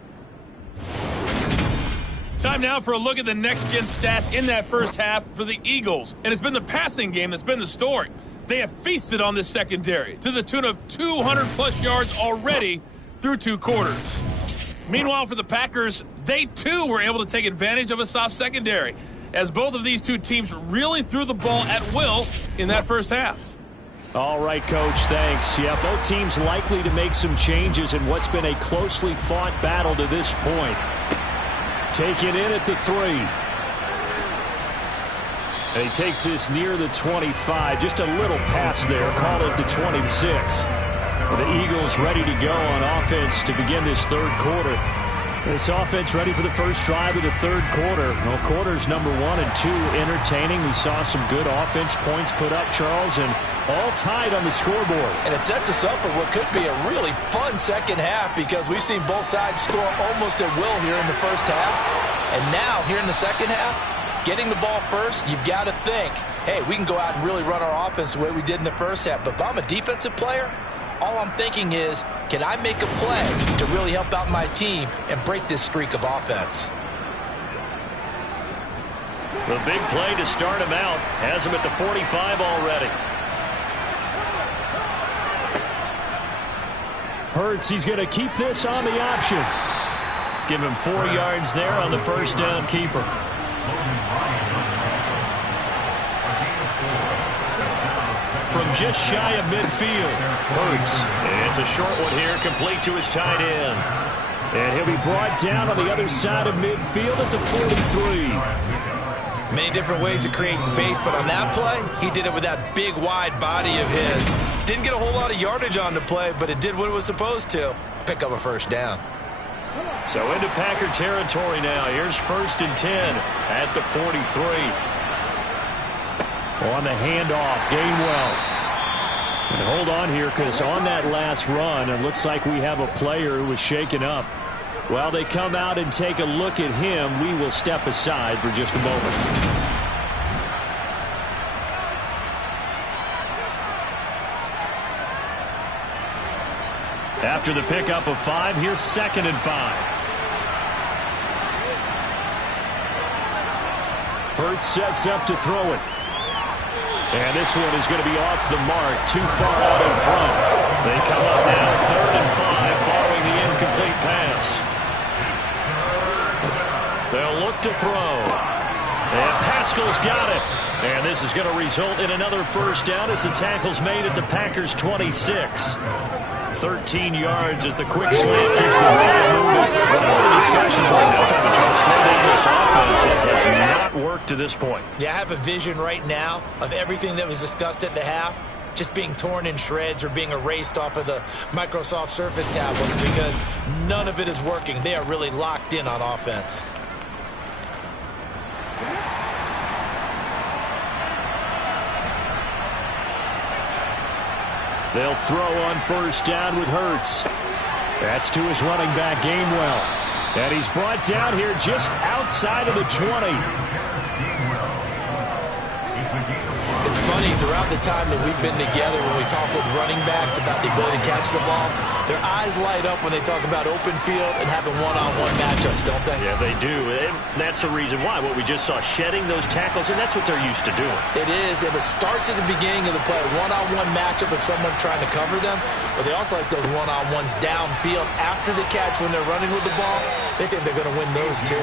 Time now for a look at the next-gen stats in that first half for the Eagles. And it's been the passing game that's been the story. They have feasted on this secondary to the tune of 200-plus yards already through 2 quarters. Meanwhile, for the Packers, they too were able to take advantage of a soft secondary, as both of these 2 teams really threw the ball at will in that first half. All right, Coach, thanks. Yeah, both teams likely to make some changes in what's been a closely fought battle to this point. Taken in at the 3. And he takes this near the 25. Just a little pass there. Call it the 26. The Eagles ready to go on offense to begin this third quarter. This offense ready for the first drive of the third quarter. Well, quarters number 1 and 2 entertaining. We saw some good offense points put up, Charles, and all tied on the scoreboard. And it sets us up for what could be a really fun second half, because we've seen both sides score almost at will here in the first half. And now, here in the second half, getting the ball first, you've got to think, hey, we can go out and really run our offense the way we did in the first half. But if I'm a defensive player, all I'm thinking is, can I make a play to really help out my team and break this streak of offense? The big play to start him out has him at the 45 already. Hurts, he's going to keep this on the option. Give him 4 yards there on the first down keeper. From just shy of midfield, Hurts. And it's a short one here, complete to his tight end. And he'll be brought down on the other side of midfield at the 43. Many different ways to create space, but on that play, he did it with that big, wide body of his. Didn't get a whole lot of yardage on the play, but it did what it was supposed to. Pick up a first down. So into Packer territory now. Here's 1st and 10 at the 43. On the handoff, Gainwell. And hold on here, because on that last run, it looks like we have a player who was shaken up. While they come out and take a look at him, we will step aside for just a moment. After the pickup of 5, here's 2nd and 5. Hurts sets up to throw it. And this one is going to be off the mark, too far out in front. They come up now 3rd and 5 following the incomplete pass. They'll look to throw. And Pascal's got it. And this is going to result in another first down as the tackle's made at the Packers' 26. 13 yards as the quick slant keeps the drive moving. But all the discussions right now talking about slow down this offense. It has not worked to this point. Yeah, I have a vision right now of everything that was discussed at the half just being torn in shreds or being erased off of the Microsoft Surface tablets because none of it is working. They are really locked in on offense. They'll throw on first down with Hurts. That's to his running back, Gainwell. And he's brought down here just outside of the 20. It's funny, throughout the time that we've been together, when we talk with running backs about the ability to catch the ball, their eyes light up when they talk about open field and having one-on-one matchups, don't they? Yeah, they do. And that's the reason why. What we just saw, shedding those tackles, and that's what they're used to doing. It is, and it starts at the beginning of the play. One-on-one matchup if someone's trying to cover them, but they also like those one-on-ones downfield after the catch when they're running with the ball. They think they're going to win those too.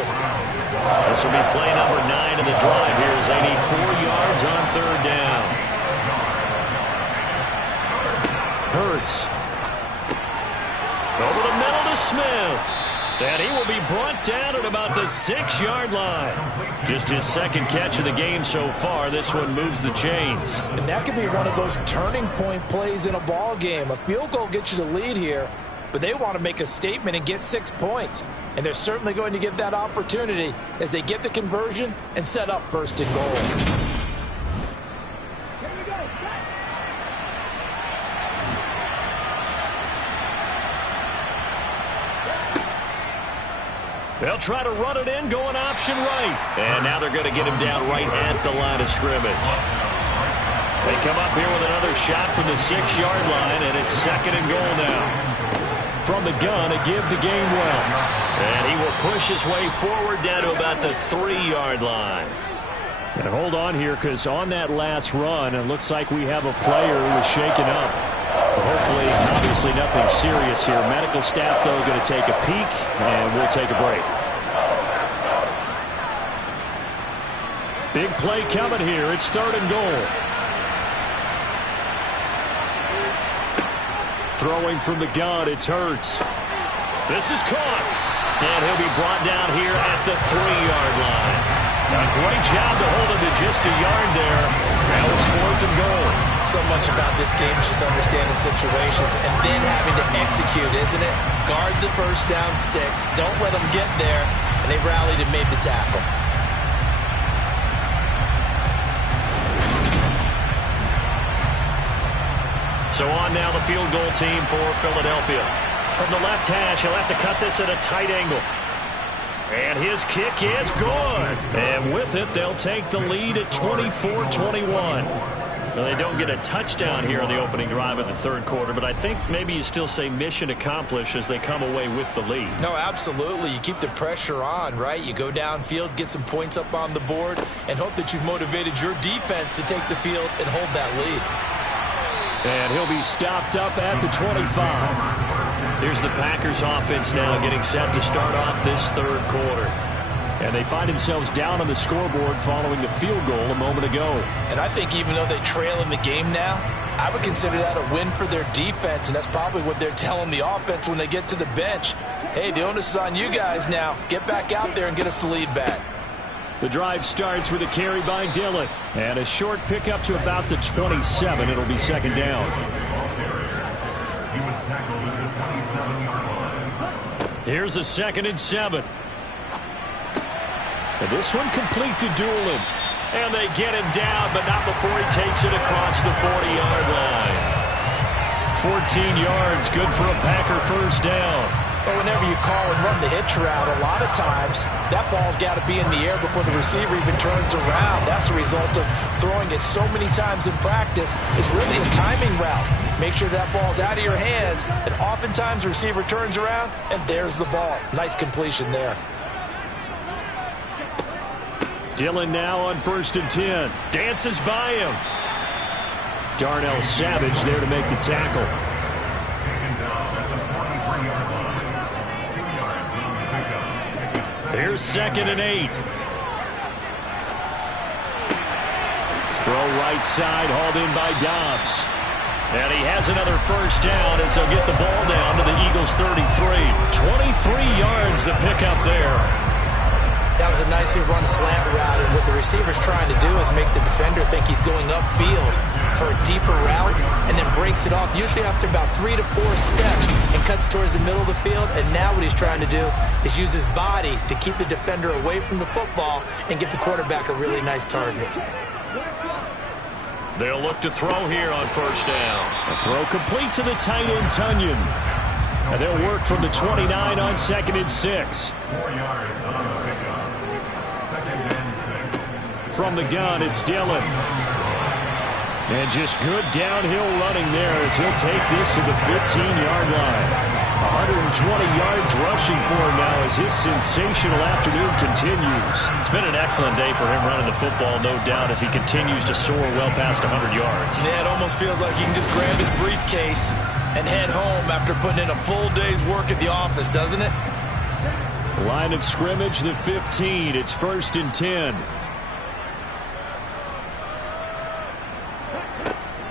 This will be play number 9 in the drive here as they need 4 yards on 3rd down. Hurts. Over the middle to Smith. And he will be brought down at about the 6-yard line. Just his 2nd catch of the game so far. This one moves the chains. And that could be one of those turning point plays in a ball game. A field goal gets you the lead here, but they want to make a statement and get 6 points. And they're certainly going to get that opportunity as they get the conversion and set up 1st and goal. They'll try to run it in, going option right. And now they're going to get him down right at the line of scrimmage. They come up here with another shot from the 6-yard line, and it's 2nd and goal now. From the gun, a give to Gainwell. And he will push his way forward down to about the 3-yard line. And hold on here, because on that last run, it looks like we have a player who was shaken up. Hopefully, obviously nothing serious here. Medical staff, though, going to take a peek, and we'll take a break. Big play coming here. It's 3rd and goal. Throwing from the gun, it's Hurts. This is caught. And he'll be brought down here at the 3-yard line. A great job to hold him to just a yard there. Now it's 4th and goal. So much about this game is just understanding situations and then having to execute, isn't it? Guard the first down sticks. Don't let them get there. And they rallied and made the tackle. So on now the field goal team for Philadelphia. From the left hash, he'll have to cut this at a tight angle. And his kick is good. And with it, they'll take the lead at 24-21. Well, they don't get a touchdown here on the opening drive of the 3rd quarter, but I think maybe you still say mission accomplished as they come away with the lead. No, absolutely. You keep the pressure on, right? You go downfield, get some points up on the board, and hope that you've motivated your defense to take the field and hold that lead. And he'll be stopped up at the 25. Here's the Packers offense now getting set to start off this 3rd quarter. And they find themselves down on the scoreboard following the field goal a moment ago. And I think even though they trail in the game now, I would consider that a win for their defense, and that's probably what they're telling the offense when they get to the bench. Hey, the onus is on you guys now. Get back out there and get us the lead back. The drive starts with a carry by Dillon. And a short pickup to about the 27. It'll be 2nd down. Here's a 2nd and 7. And this one complete to Doolin. And they get him down, but not before he takes it across the 40-yard line. 14 yards, good for a Packer first down. But whenever you call and run the hitch route, a lot of times that ball's got to be in the air before the receiver even turns around. That's the result of throwing it so many times in practice. It's really a timing route. Make sure that ball's out of your hands, and oftentimes the receiver turns around, and there's the ball. Nice completion there. Dillon now on 1st and 10. Dances by him. Darnell Savage there to make the tackle. Here's 2nd and 8. Throw right side, hauled in by Dobbs. And he has another first down as they'll get the ball down to the Eagles' 33. 23 yards the pickup there. That was a nicely run slant route, and what the receiver's trying to do is make the defender think he's going upfield for a deeper route, and then breaks it off, usually after about 3 to 4 steps, and cuts towards the middle of the field. And now what he's trying to do is use his body to keep the defender away from the football and give the quarterback a really nice target. They'll look to throw here on 1st down. A throw complete to the tight end, Tunyon. And they'll work from the 29 on 2nd and 6. 4 yards on the pickup. 2nd and 6. From the gun, it's Dillon. And just good downhill running there as he'll take this to the 15-yard line. 120 yards rushing for him now as his sensational afternoon continues. It's been an excellent day for him running the football, no doubt, as he continues to soar well past 100 yards. Yeah, it almost feels like he can just grab his briefcase and head home after putting in a full day's work at the office, doesn't it? Line of scrimmage, the 15. It's 1st and 10.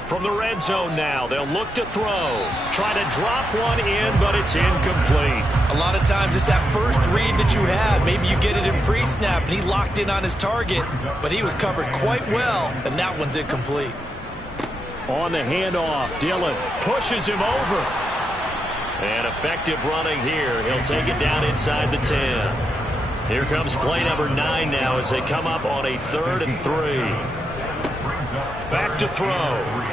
From the red zone now, they'll look to throw. Try to drop one in, but it's incomplete. A lot of times it's that first read that you have. Maybe you get it in pre-snap, and he locked in on his target, but he was covered quite well, and that one's incomplete. On the handoff, Dillon pushes him over. And effective running here. He'll take it down inside the 10. Here comes play number 9 now as they come up on a 3rd and 3. Back to throw.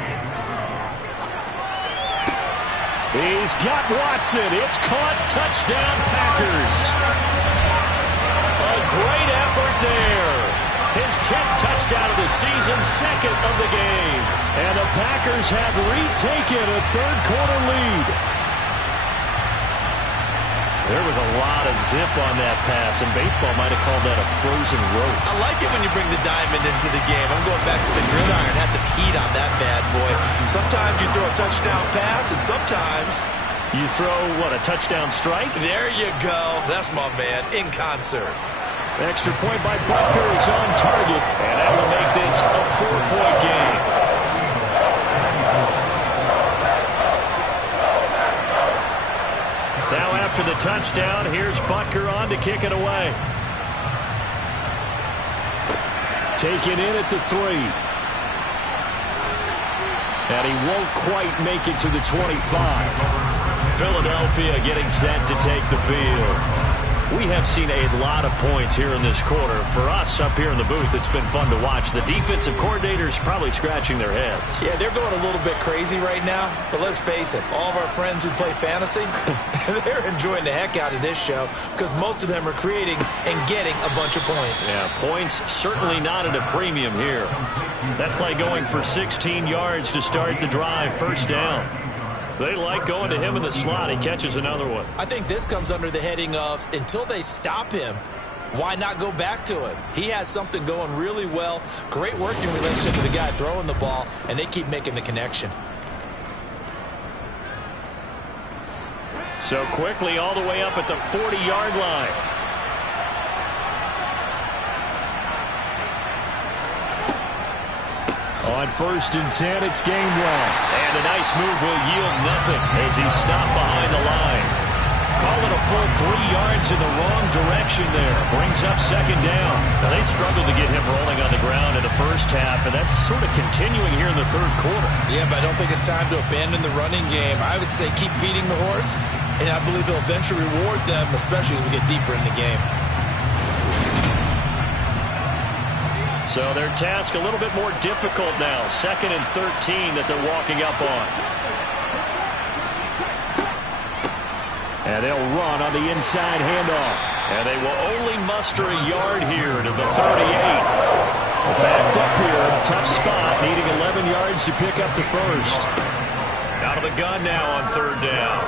He's got Watson. It's caught. Touchdown, Packers. A great effort there. His 10th touchdown of the season, 2nd of the game. And the Packers have retaken a 3rd-quarter lead. There was a lot of zip on that pass, and baseball might have called that a frozen rope. I like it when you bring the diamond into the game. I'm going back to the gridiron. Had some heat on that bad boy. Sometimes you throw a touchdown pass, and sometimes you throw, what, a touchdown strike? There you go. That's my man, in concert. Extra point by Butker is on target, and that will make this a 4-point game. Now after the touchdown, here's Butker on to kick it away. Taken in at the 3. And he won't quite make it to the 25. Philadelphia getting set to take the field. We have seen a lot of points here in this quarter. For us up here in the booth, it's been fun to watch. The defensive coordinators probably scratching their heads. Yeah, they're going a little bit crazy right now. But let's face it, all of our friends who play fantasy, they're enjoying the heck out of this show because most of them are creating and getting a bunch of points. Yeah, points certainly not at a premium here. That play going for 16 yards to start the drive. 1st down. They like going to him in the slot. He catches another one. I think this comes under the heading of until they stop him, why not go back to him? He has something going really well. Great working relationship with the guy throwing the ball, and they keep making the connection. So quickly all the way up at the 40-yard line. On 1st and 10, it's Gainwell. And a nice move will yield nothing as he's stopped behind the line. Call it a full 3 yards in the wrong direction there. Brings up 2nd down. Now, they struggled to get him rolling on the ground in the first half, and that's sort of continuing here in the 3rd quarter. Yeah, but I don't think it's time to abandon the running game. I would say keep feeding the horse, and I believe he'll eventually reward them, especially as we get deeper in the game. So their task a little bit more difficult now. 2nd and 13 that they're walking up on. And they'll run on the inside handoff. And they will only muster a yard here to the 38. Backed up here, tough spot, needing 11 yards to pick up the first. Out of the gun now on third down.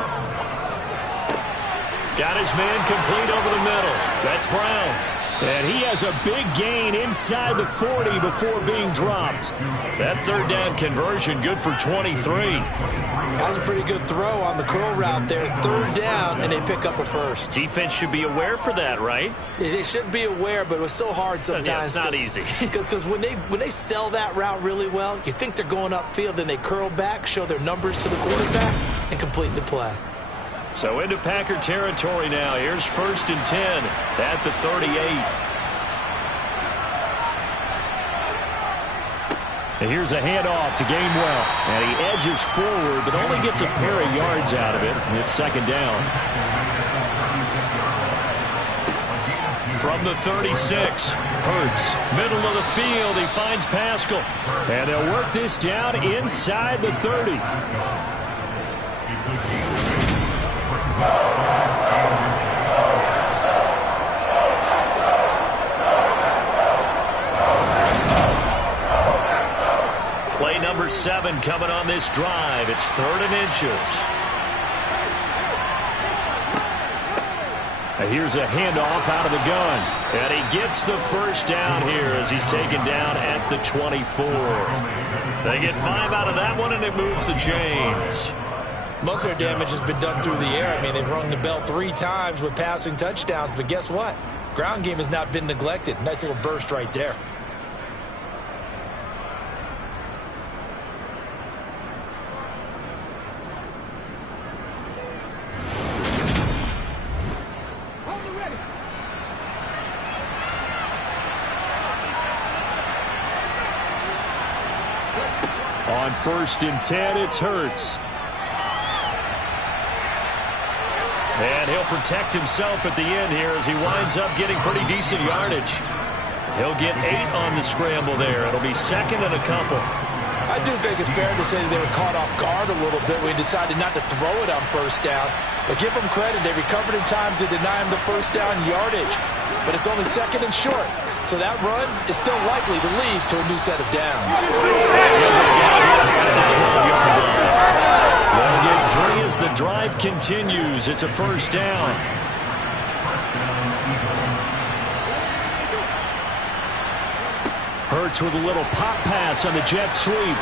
Got his man complete over the middle. That's Brown. And he has a big gain inside the 40 before being dropped. That third down conversion good for 23. That was a pretty good throw on the curl route there. Third down, and they pick up a first. Defense should be aware for that, right? They should be aware, but it was so hard sometimes. Yeah, it's not easy. Because when they sell that route really well, you think they're going upfield, then they curl back, show their numbers to the quarterback, and complete the play. So into Packer territory now. Here's 1st and 10 at the 38. And here's a handoff to Gainwell. And he edges forward, but only gets a pair of yards out of it. And it's 2nd down. From the 36, Hurts. middle of the field, he finds Pascal. And they'll work this down inside the 30. Play number 7 coming on this drive. It's 3rd and inches. And here's a handoff out of the gun. And he gets the first down here as he's taken down at the 24. They get 5 out of that one, and it moves the chains. Most of their damage has been done through the air. I mean, they've rung the bell 3 times with passing touchdowns, but guess what? Ground game has not been neglected. Nice little burst right there. On 1st and 10, it's Hurts. And he'll protect himself at the end here as he winds up getting pretty decent yardage. He'll get 8 on the scramble there. It'll be 2nd and a couple. I do think it's fair to say that they were caught off guard a little bit when he decided not to throw it on 1st down. But give them credit. They recovered in time to deny him the 1st down yardage. But it's only 2nd and short. So that run is still likely to lead to a new set of downs. They'll get 3 as the drive continues. It's a 1st down. Hurts with a little pop pass on the jet sweep.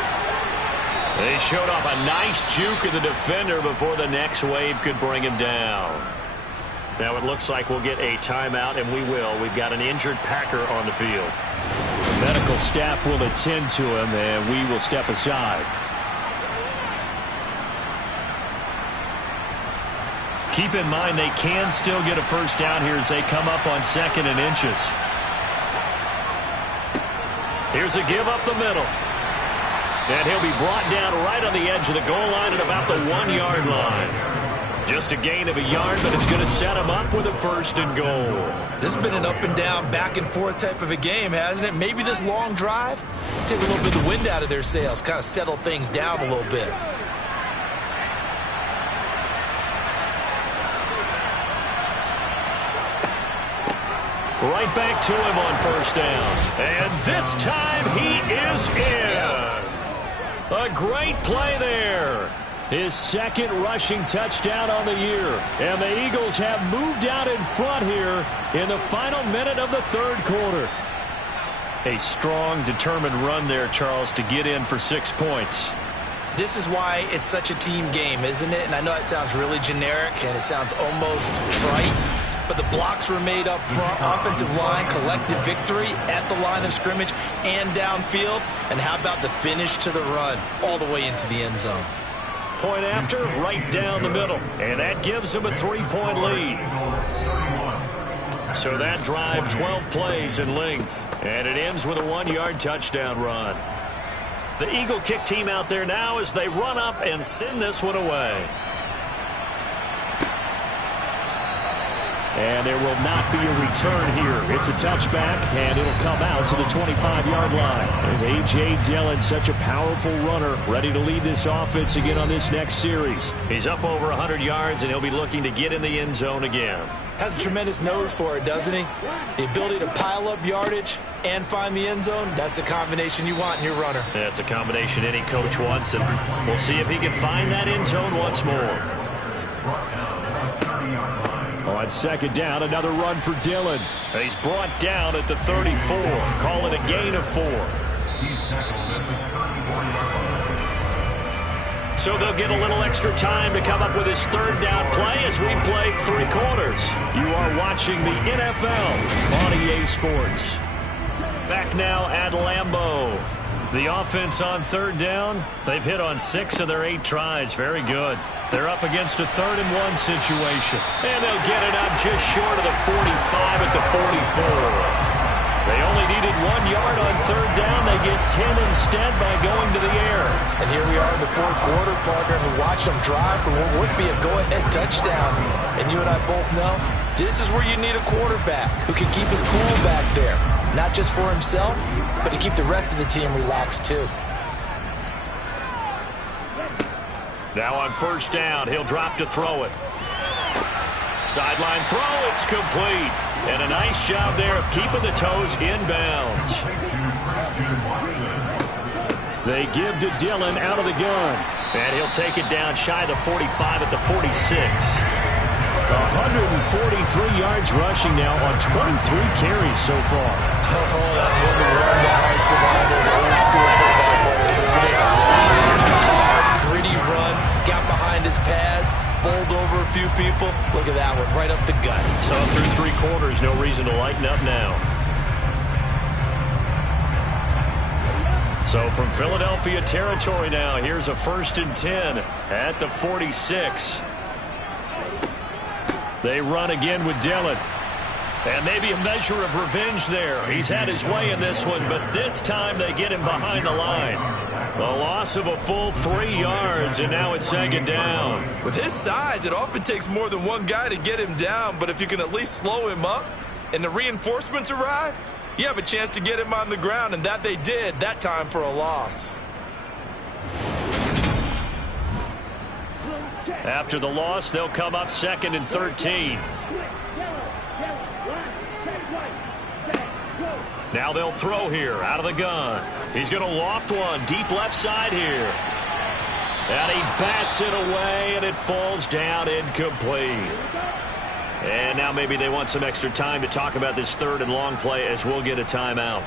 They showed off a nice juke of the defender before the next wave could bring him down. Now it looks like we'll get a timeout, and we will. We've got an injured Packer on the field. The medical staff will attend to him, and we will step aside. Keep in mind they can still get a 1st down here as they come up on 2nd and inches. Here's a give up the middle. And he'll be brought down right on the edge of the goal line at about the 1-yard line. Just a gain of a yard, but it's going to set him up with a 1st and goal. This has been an up and down, back and forth type of a game, hasn't it? Maybe this long drive, take a little bit of the wind out of their sails, kind of settle things down a little bit. Right back to him on 1st down. And this time he is in. Yes. A great play there. His 2nd rushing touchdown on the year. And the Eagles have moved out in front here in the final minute of the 3rd quarter. A strong, determined run there, Charles, to get in for 6 points. This is why it's such a team game, isn't it? And I know that sounds really generic and it sounds almost trite, but the blocks were made up front, offensive line, collective victory at the line of scrimmage and downfield. And how about the finish to the run all the way into the end zone? Point after, right down the middle. And that gives them a 3-point lead. So that drive, 12 plays in length. And it ends with a 1-yard touchdown run. The Eagle kick team out there now as they run up and send this one away. And there will not be a return here. It's a touchback, and it'll come out to the 25-yard line. As A.J. Dillon, such a powerful runner, ready to lead this offense again on this next series. He's up over 100 yards, and he'll be looking to get in the end zone again. Has a tremendous nose for it, doesn't he? The ability to pile up yardage and find the end zone, that's the combination you want in your runner. That's a combination any coach wants, and we'll see if he can find that end zone once more. On second down, another run for Dillon. He's brought down at the 34. Call it a gain of 4. So they'll get a little extra time to come up with his third down play as we played 3 quarters. You are watching the NFL on EA Sports. Back now at Lambeau. The offense on third down, they've hit on 6 of their 8 tries. Very good. They're up against a 3rd-and-1 situation. And they'll get it up just short of the 45 at the 44. They only needed 1 yard on third down. They get 10 instead by going to the air. And here we are in the 4th quarter, partner, and we watch them drive for what would be a go-ahead touchdown. And you and I both know this is where you need a quarterback who can keep his cool back there. Not just for himself, but to keep the rest of the team relaxed too. Now on first down, he'll drop to throw it. Sideline throw, it's complete. And a nice job there of keeping the toes inbounds. They give to Dillon out of the gun. And he'll take it down shy of the 45 at the 46. 143 yards rushing now on 23 carries so far. Oh, that's what we learned the hearts of all those old school football players, isn't it? Hard, gritty run, got behind his pads, bowled over a few people. Look at that one, right up the gut. So through 3 quarters, no reason to lighten up now. So from Philadelphia territory now, here's a 1st and 10 at the 46. They run again with Dillon. And maybe a measure of revenge there. He's had his way in this one, but this time they get him behind the line. A loss of a full 3 yards, and now it's 2nd down. With his size, it often takes more than one guy to get him down, but if you can at least slow him up and the reinforcements arrive, you have a chance to get him on the ground, and that they did, that time for a loss. After the loss, they'll come up 2nd and 13. Now they'll throw here out of the gun. He's going to loft one deep left side here. And he bats it away, and it falls down incomplete. And now maybe they want some extra time to talk about this 3rd and long play as we'll get a timeout.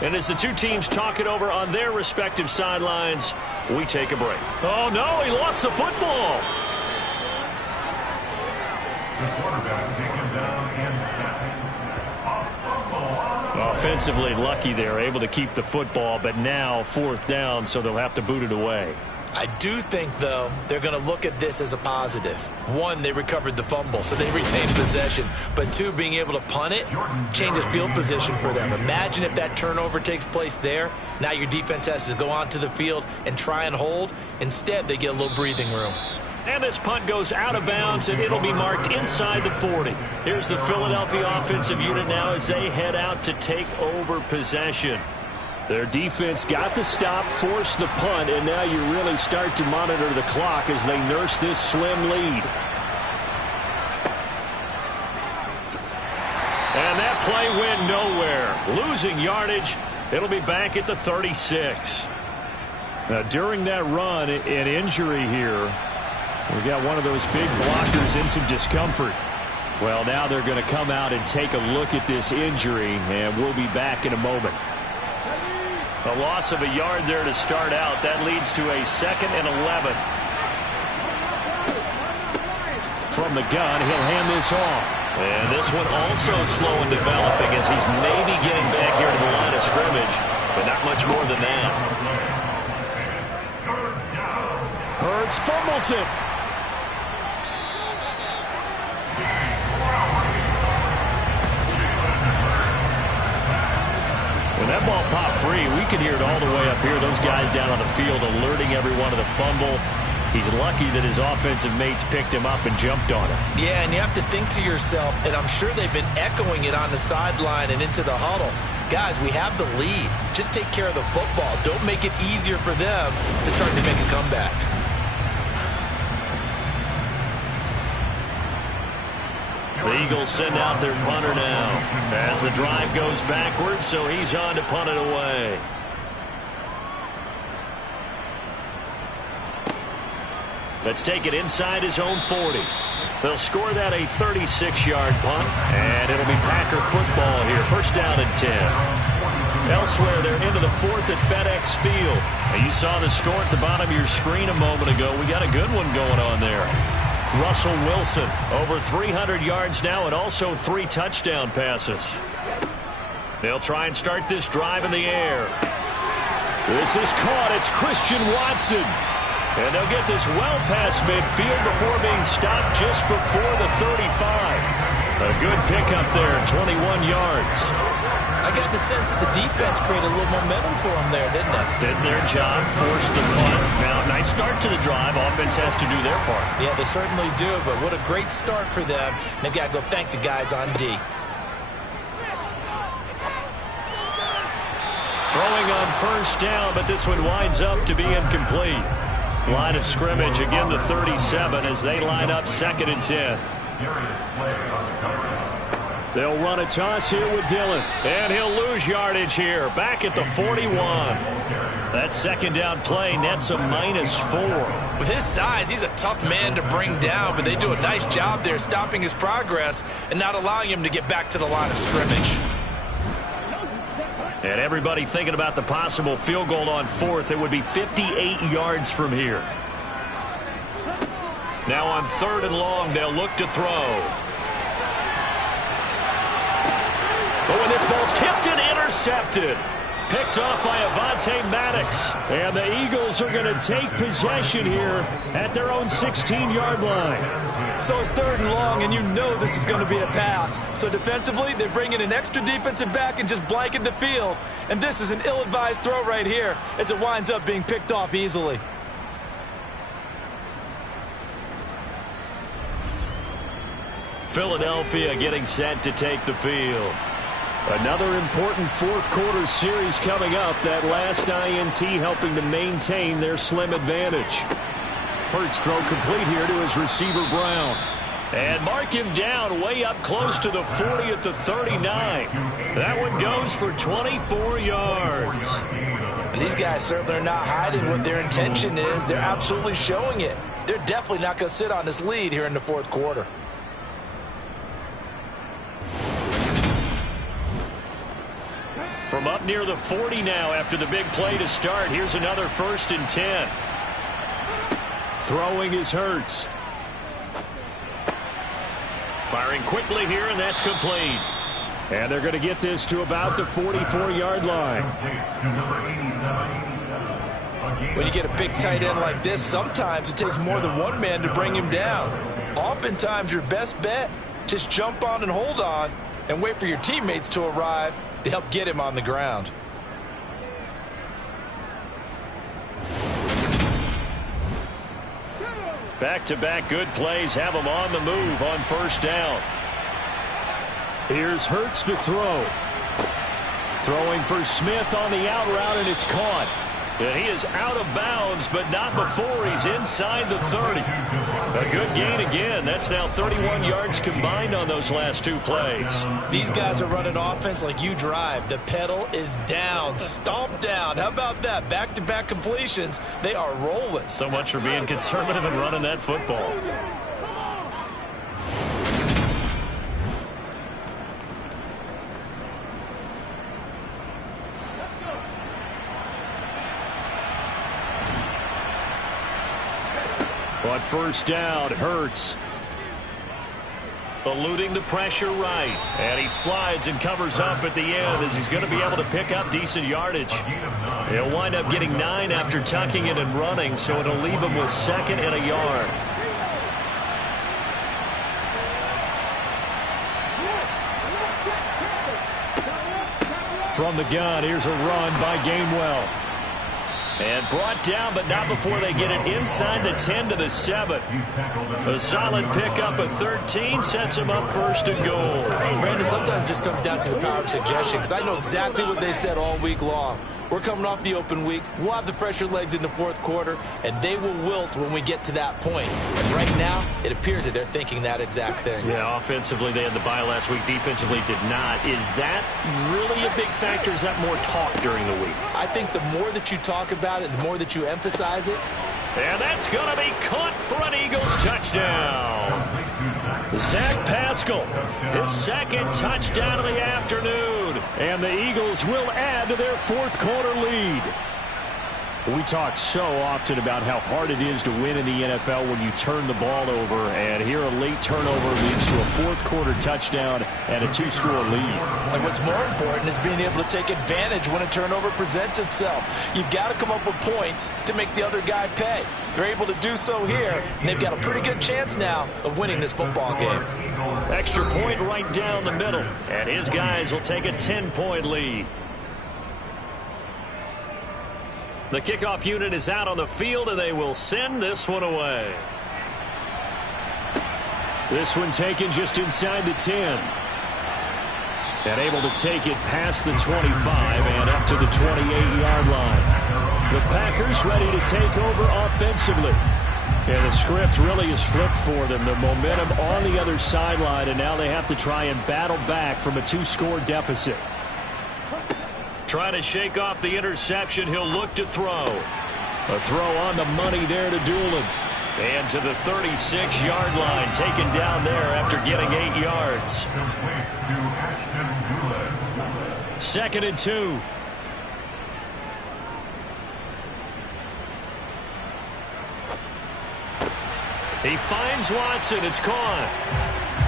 And as the 2 teams talk it over on their respective sidelines, we take a break. Oh, no, he lost the football. The quarterback taken down and sacked. Offensively lucky they're able to keep the football, but now 4th down, so they'll have to boot it away. I do think, though, they're going to look at this as a positive. 1, they recovered the fumble, so they retained possession. But 2, being able to punt it changes field position for them. Imagine if that turnover takes place there. Now your defense has to go onto the field and try and hold. Instead, they get a little breathing room. And this punt goes out of bounds, and it'll be marked inside the 40. Here's the Philadelphia offensive unit now as they head out to take over possession. Their defense got the stop, forced the punt, and now you really start to monitor the clock as they nurse this slim lead. And that play went nowhere. Losing yardage, it'll be back at the 36. Now, during that run, an injury here. We got one of those big blockers in some discomfort. Well, now they're going to come out and take a look at this injury, and we'll be back in a moment. A loss of a yard there to start out. That leads to a 2nd and 11. From the gun, he'll hand this off. And this one also slow in developing as he's maybe getting back here to the line of scrimmage, but not much more than that. Hurts fumbles it. When that ball popped free, we could hear it all the way up here. Those guys down on the field alerting everyone of the fumble. He's lucky that his offensive mates picked him up and jumped on him. Yeah, and you have to think to yourself, and I'm sure they've been echoing it on the sideline and into the huddle. Guys, we have the lead. Just take care of the football. Don't make it easier for them to start to make a comeback. The Eagles send out their punter now as the drive goes backwards, so he's on to punt it away. Let's take it inside his own 40. They'll score that a 36-yard punt, and it'll be Packer football here. First down and 10. Elsewhere, they're into the fourth at FedEx Field. Now, you saw the score at the bottom of your screen a moment ago. We got a good one going on there. Russell Wilson, over 300 yards now and also 3 touchdown passes. They'll try and start this drive in the air. This is caught. It's Christian Watson. And they'll get this well past midfield before being stopped just before the 35. A good pickup there, 21 yards. I got the sense that the defense created a little momentum for them there, didn't it? Did their job, forced the punt. Now, nice start to the drive. Offense has to do their part. Yeah, they certainly do, but what a great start for them. They've got to go thank the guys on D. Throwing on first down, but this one winds up to be incomplete. Line of scrimmage, again the 37 as they line up 2nd and 10. They'll run a toss here with Dillon. And he'll lose yardage here, back at the 41. That second down play nets a -4. With his size, he's a tough man to bring down, but they do a nice job there stopping his progress and not allowing him to get back to the line of scrimmage. And everybody thinking about the possible field goal on 4th. It would be 58 yards from here. Now on 3rd and long, they'll look to throw. But when this ball's tipped and intercepted. Picked off by Avonte Maddox. And the Eagles are going to take possession here at their own 16-yard line. So it's 3rd and long, and you know this is going to be a pass. So defensively, they bring in an extra defensive back and just blanket the field. And this is an ill-advised throw right here as it winds up being picked off easily. Philadelphia getting set to take the field. Another important fourth-quarter series coming up. That last INT helping to maintain their slim advantage. Hurts throw complete here to his receiver, Brown. And mark him down way up close to the 40 at the 39. That one goes for 24 yards. And these guys certainly are not hiding what their intention is. They're absolutely showing it. They're definitely not going to sit on this lead here in the fourth quarter. From up near the 40 now after the big play to start. Here's another 1st and 10. Throwing is Hurts. Firing quickly here, and that's complete. And they're going to get this to about the 44-yard line. When you get a big tight end like this, sometimes it takes more than one man to bring him down. Oftentimes, your best bet, just jump on and hold on and wait for your teammates to arrive to help get him on the ground. Back-to-back good plays have him on the move on first down. Here's Hurts to throw. Throwing for Smith on the out route, and it's caught. And he is out of bounds, but not before he's inside the 30. A good gain again. That's now 31 yards combined on those last 2 plays. These guys are running offense like you drive. The pedal is down, stomp down. How about that? Back-to-back completions. They are rolling. So much for being conservative and running that football. On first down, Hurts. Eluding the pressure right. And he slides and covers up at the end as he's going to be able to pick up decent yardage. He'll wind up getting 9 after tucking it and running, so it'll leave him with 2nd and a yard. From the gun, here's a run by Gainwell. And brought down, but not before they get it inside the 10 to the 7. A solid pickup of 13 sets them up first and goal. Brandon, sometimes it just comes down to the power of suggestion, because I know exactly what they said all week long. We're coming off the open week. We'll have the fresher legs in the fourth quarter, and they will wilt when we get to that point. And right now, it appears that they're thinking that exact thing. Yeah, offensively, they had the bye last week. Defensively, did not. Is that really a big factor? Is that more talk during the week? I think the more that you talk about it, the more that you emphasize it. And that's going to be caught for an Eagles touchdown. Zach Pascal, his second touchdown of the afternoon. And the Eagles will add to their fourth quarter lead. We talk so often about how hard it is to win in the NFL when you turn the ball over. And here a late turnover leads to a fourth quarter touchdown and a 2-score lead. And what's more important is being able to take advantage when a turnover presents itself. You've got to come up with points to make the other guy pay. They're able to do so here, and they've got a pretty good chance now of winning this football game. Extra point right down the middle, and his guys will take a 10-point lead. The kickoff unit is out on the field, and they will send this one away. This one taken just inside the 10. And able to take it past the 25 and up to the 28-yard line. The Packers ready to take over offensively. And the script really is flipped for them. The momentum on the other sideline, and now they have to try and battle back from a 2-score deficit. Trying to shake off the interception. He'll look to throw. A throw on the money there to Doolin. And to the 36-yard line, taken down there after getting 8 yards. 2nd and 2. He finds Watson. It's caught.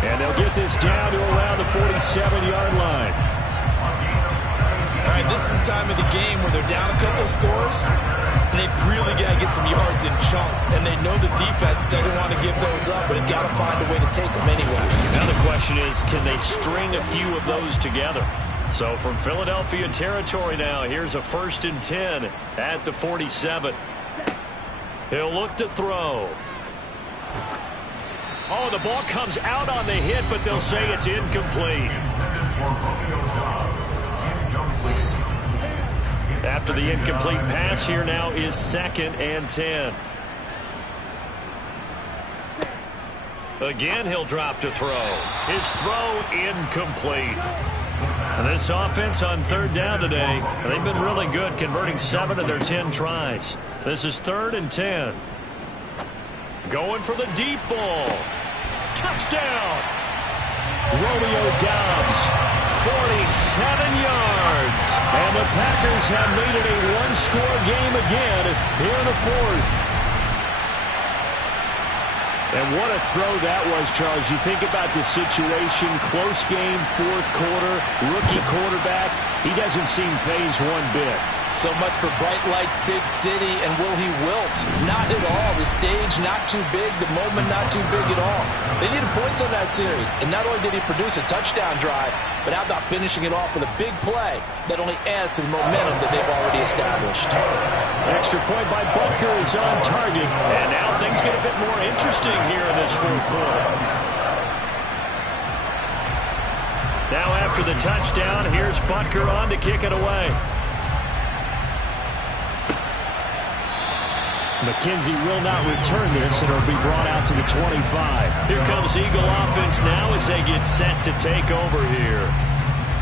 And they'll get this down to around the 47-yard line. All right, this is the time of the game where they're down a couple of scores, and they've really got to get some yards in chunks, and they know the defense doesn't want to give those up, but they've got to find a way to take them anyway. Now the question is, can they string a few of those together? So from Philadelphia territory now, here's a 1st and 10 at the 47. He'll look to throw. Oh, the ball comes out on the hit, but they'll say it's incomplete. After the incomplete pass, here now is 2nd and 10. Again, he'll drop to throw. His throw incomplete. And this offense on 3rd down today, they've been really good, converting 7 of their 10 tries. This is 3rd and 10. Going for the deep ball. Touchdown! Romeo Doubs, 47 yards. And the Packers have made it a 1-score game again here in the 4th. And what a throw that was, Charles. You think about the situation, close game, 4th quarter, rookie quarterback. He doesn't seem phased one bit. So much for bright lights, big city, and will he wilt? Not at all. The stage not too big, the moment not too big at all. They needed points on that series, and not only did he produce a touchdown drive, but how about finishing it off with a big play that only adds to the momentum that they've already established. Extra point by Butker is on target, and now things get a bit more interesting here in this 4th quarter. Now after the touchdown, here's Butker on to kick it away. McKenzie will not return this, and it'll be brought out to the 25. Here comes Eagle offense now as they get set to take over here.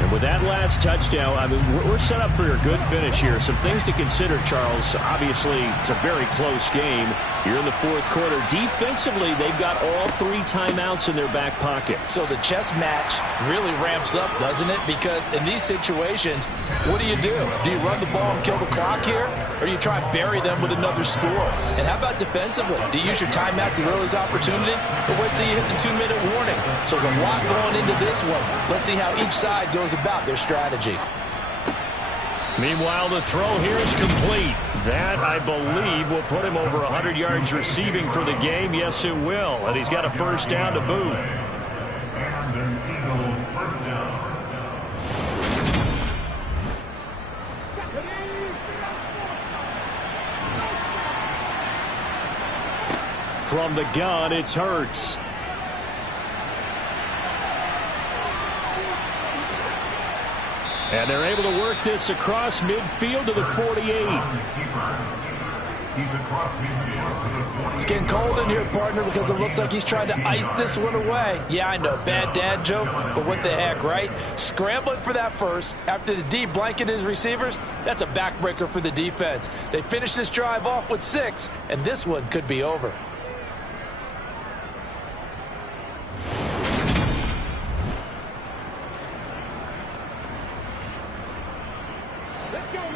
And with that last touchdown, I mean, we're set up for a good finish here. Some things to consider, Charles. Obviously, it's a very close game. You're in the 4th quarter. Defensively, they've got all 3 timeouts in their back pocket. So the chess match really ramps up, doesn't it? Because in these situations, what do? Do you run the ball and kill the clock here? Or do you try and bury them with another score? And how about defensively? Do you use your timeouts at earliest opportunity? Or wait till you hit the 2-minute warning? So there's a lot going into this one. Let's see how each side goes about their strategy. Meanwhile, the throw here is complete. That, I believe, will put him over 100 yards receiving for the game. Yes, it will. And he's got a 1st down to boot. And an Eagle 1st down. From the gun, it's Hurts. And they're able to work this across midfield to the 48. It's getting cold in here, partner, because it looks like he's trying to ice this one away. Yeah, I know, bad dad joke, but what the heck, right? Scrambling for that first after the D blanketed his receivers, that's a backbreaker for the defense. They finished this drive off with 6, and this one could be over.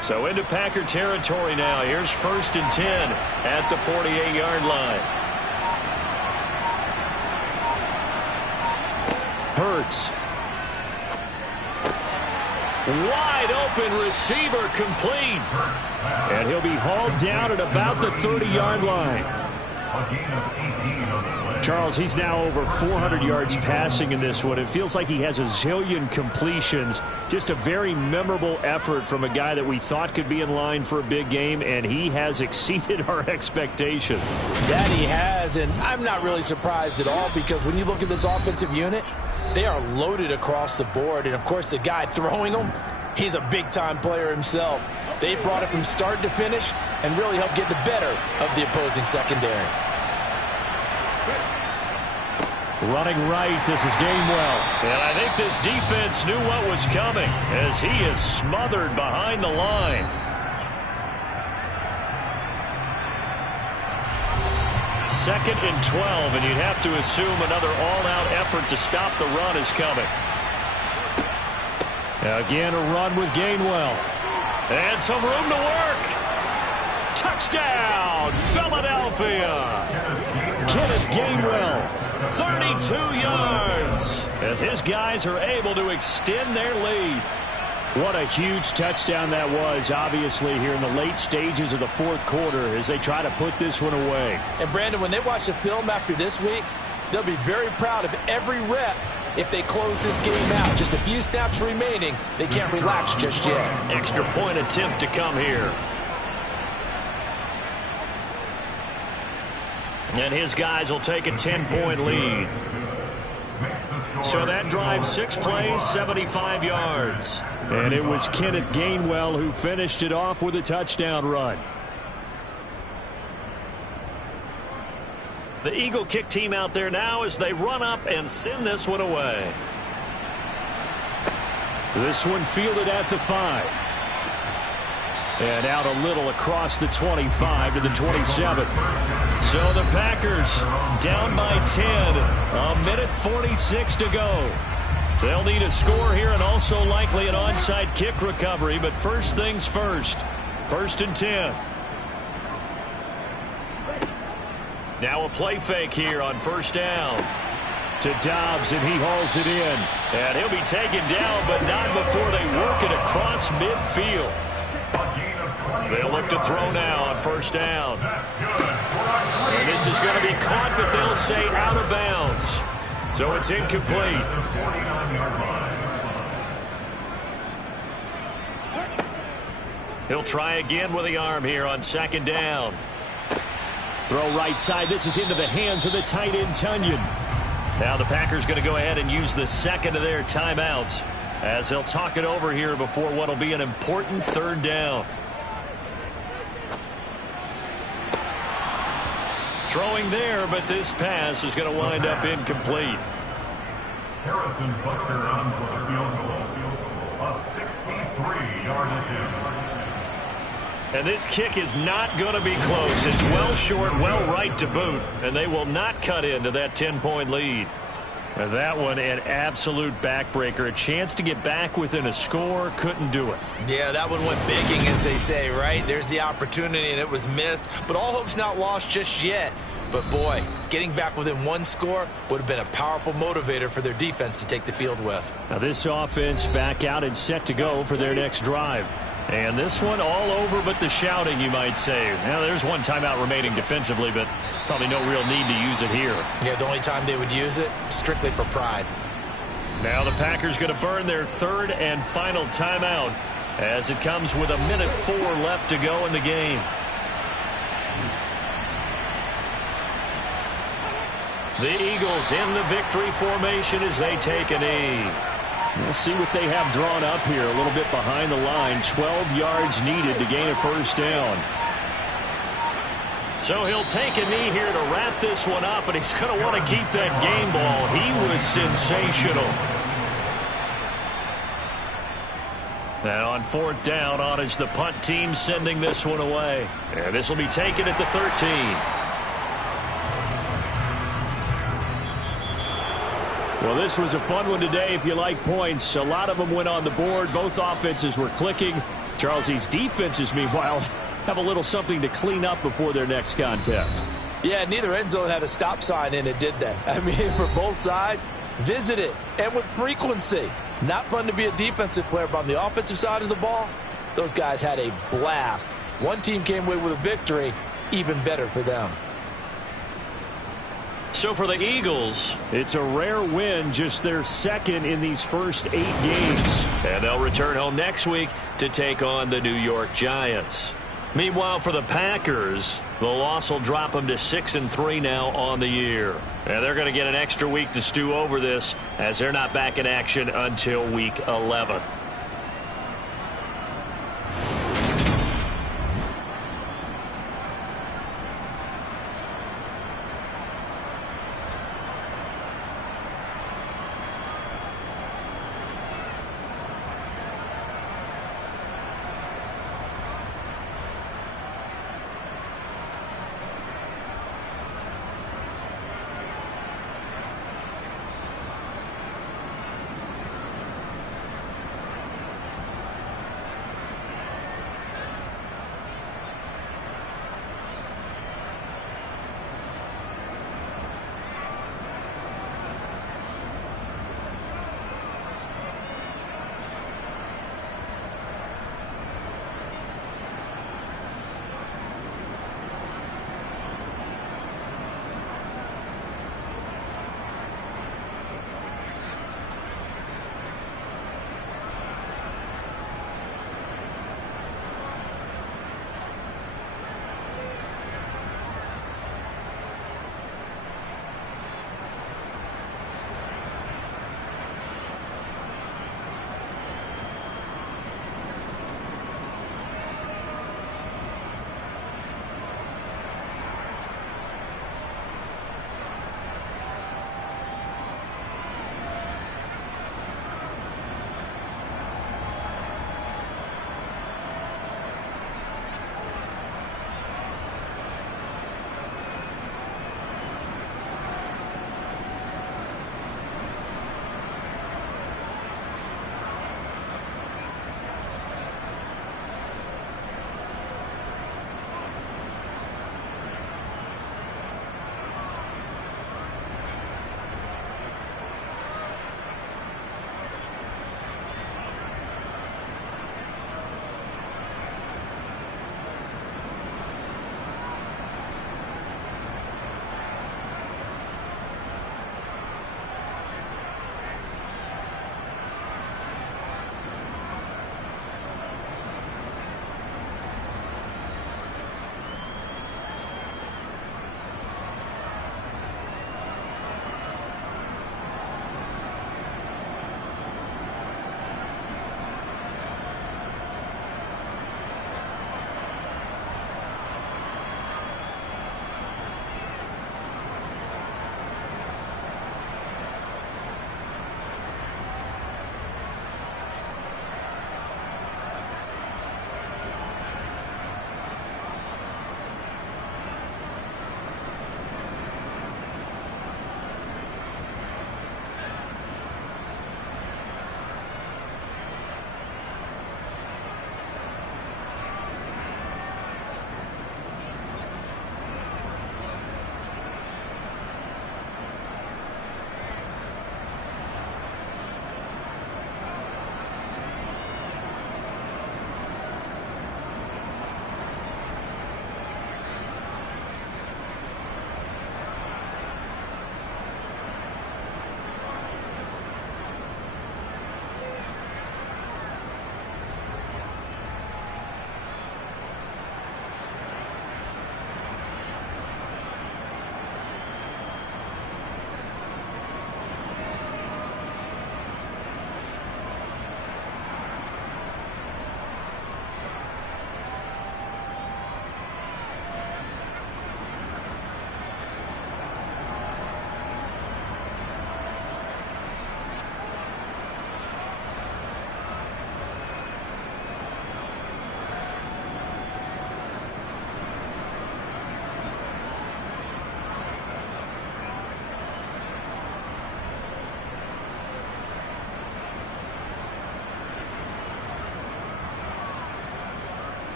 So into Packer territory now. Here's 1st and 10 at the 48-yard line. Hurts. Wide open receiver complete. And he'll be hauled down at about the 30-yard line. A gain of 18 on the play. Charles, he's now over 400 yards passing in this one. It feels like he has a zillion completions. Just a very memorable effort from a guy that we thought could be in line for a big game, and he has exceeded our expectations. That he has, and I'm not really surprised at all, because when you look at this offensive unit, they are loaded across the board. And, of course, the guy throwing them, he's a big-time player himself. They brought it from start to finish and really helped get the better of the opposing secondary. Running right, this is Gainwell. And I think this defense knew what was coming as he is smothered behind the line. Second and 12, and you'd have to assume another all-out effort to stop the run is coming. Again, a run with Gainwell. And some room to work. Touchdown, Philadelphia. Kenneth Gainwell. 32 yards as his guys are able to extend their lead. What a huge touchdown that was, obviously, here in the late stages of the fourth quarter as they try to put this one away. And, Brandon, when they watch the film after this week, they'll be very proud of every rep if they close this game out. Just a few snaps remaining. They can't relax just yet. Extra point attempt to come here. And his guys will take a 10-point lead. So that drive, 6 plays, 75 yards. And it was Kenneth Gainwell who finished it off with a touchdown run. The Eagle kick team out there now as they run up and send this one away. This one fielded at the 5. And out a little across the 25 to the 27. So the Packers down by 10. A minute 46 to go. They'll need a score here and also likely an onside kick recovery. But first things first. 1st and 10. Now a play fake here on 1st down. To Dobbs, and he hauls it in. And he'll be taken down, but not before they work it across midfield. They'll look to throw now on 1st down. And this is going to be caught, but they'll say out of bounds. So it's incomplete. He'll try again with the arm here on 2nd down. Throw right side. This is into the hands of the tight end, Tunyon. Now the Packers going to go ahead and use the second of their timeouts as they'll talk it over here before what will be an important 3rd down. Throwing there, but this pass is going to wind up incomplete. Harrison Butker on for the field goal. A 63-yard attempt. And this kick is not going to be close. It's well short, well right to boot, and they will not cut into that 10-point lead. And that one, an absolute backbreaker. A chance to get back within a score, couldn't do it. Yeah, that one went begging, as they say, right? There's the opportunity, and it was missed. But all hope's not lost just yet. But, boy, getting back within 1 score would have been a powerful motivator for their defense to take the field with. Now this offense back out and set to go for their next drive. And this one all over but the shouting, you might say. Now, there's one timeout remaining defensively, but probably no real need to use it here. Yeah, the only time they would use it, strictly for pride. Now the Packers going to burn their 3rd and final timeout as it comes with a minute 4 left to go in the game. The Eagles in the victory formation as they take a knee. We'll see what they have drawn up here. A little bit behind the line. 12 yards needed to gain a first down. So he'll take a knee here to wrap this one up, and he's going to want to keep that game ball. He was sensational. And on fourth down, on is the punt team sending this one away. And this will be taken at the 13. Well, this was a fun one today if you like points. A lot of them went on the board. Both offenses were clicking. Charles, these defenses, meanwhile, have a little something to clean up before their next contest. Yeah, neither end zone had a stop sign in it, did they? I mean, for both sides, visit it, and with frequency. Not fun to be a defensive player, but on the offensive side of the ball, those guys had a blast. One team came away with a victory, even better for them. So for the Eagles, it's a rare win, just their second in these first 8 games. And they'll return home next week to take on the New York Giants. Meanwhile, for the Packers, the loss will drop them to 6-3 now on the year. And they're going to get an extra week to stew over this as they're not back in action until week 11.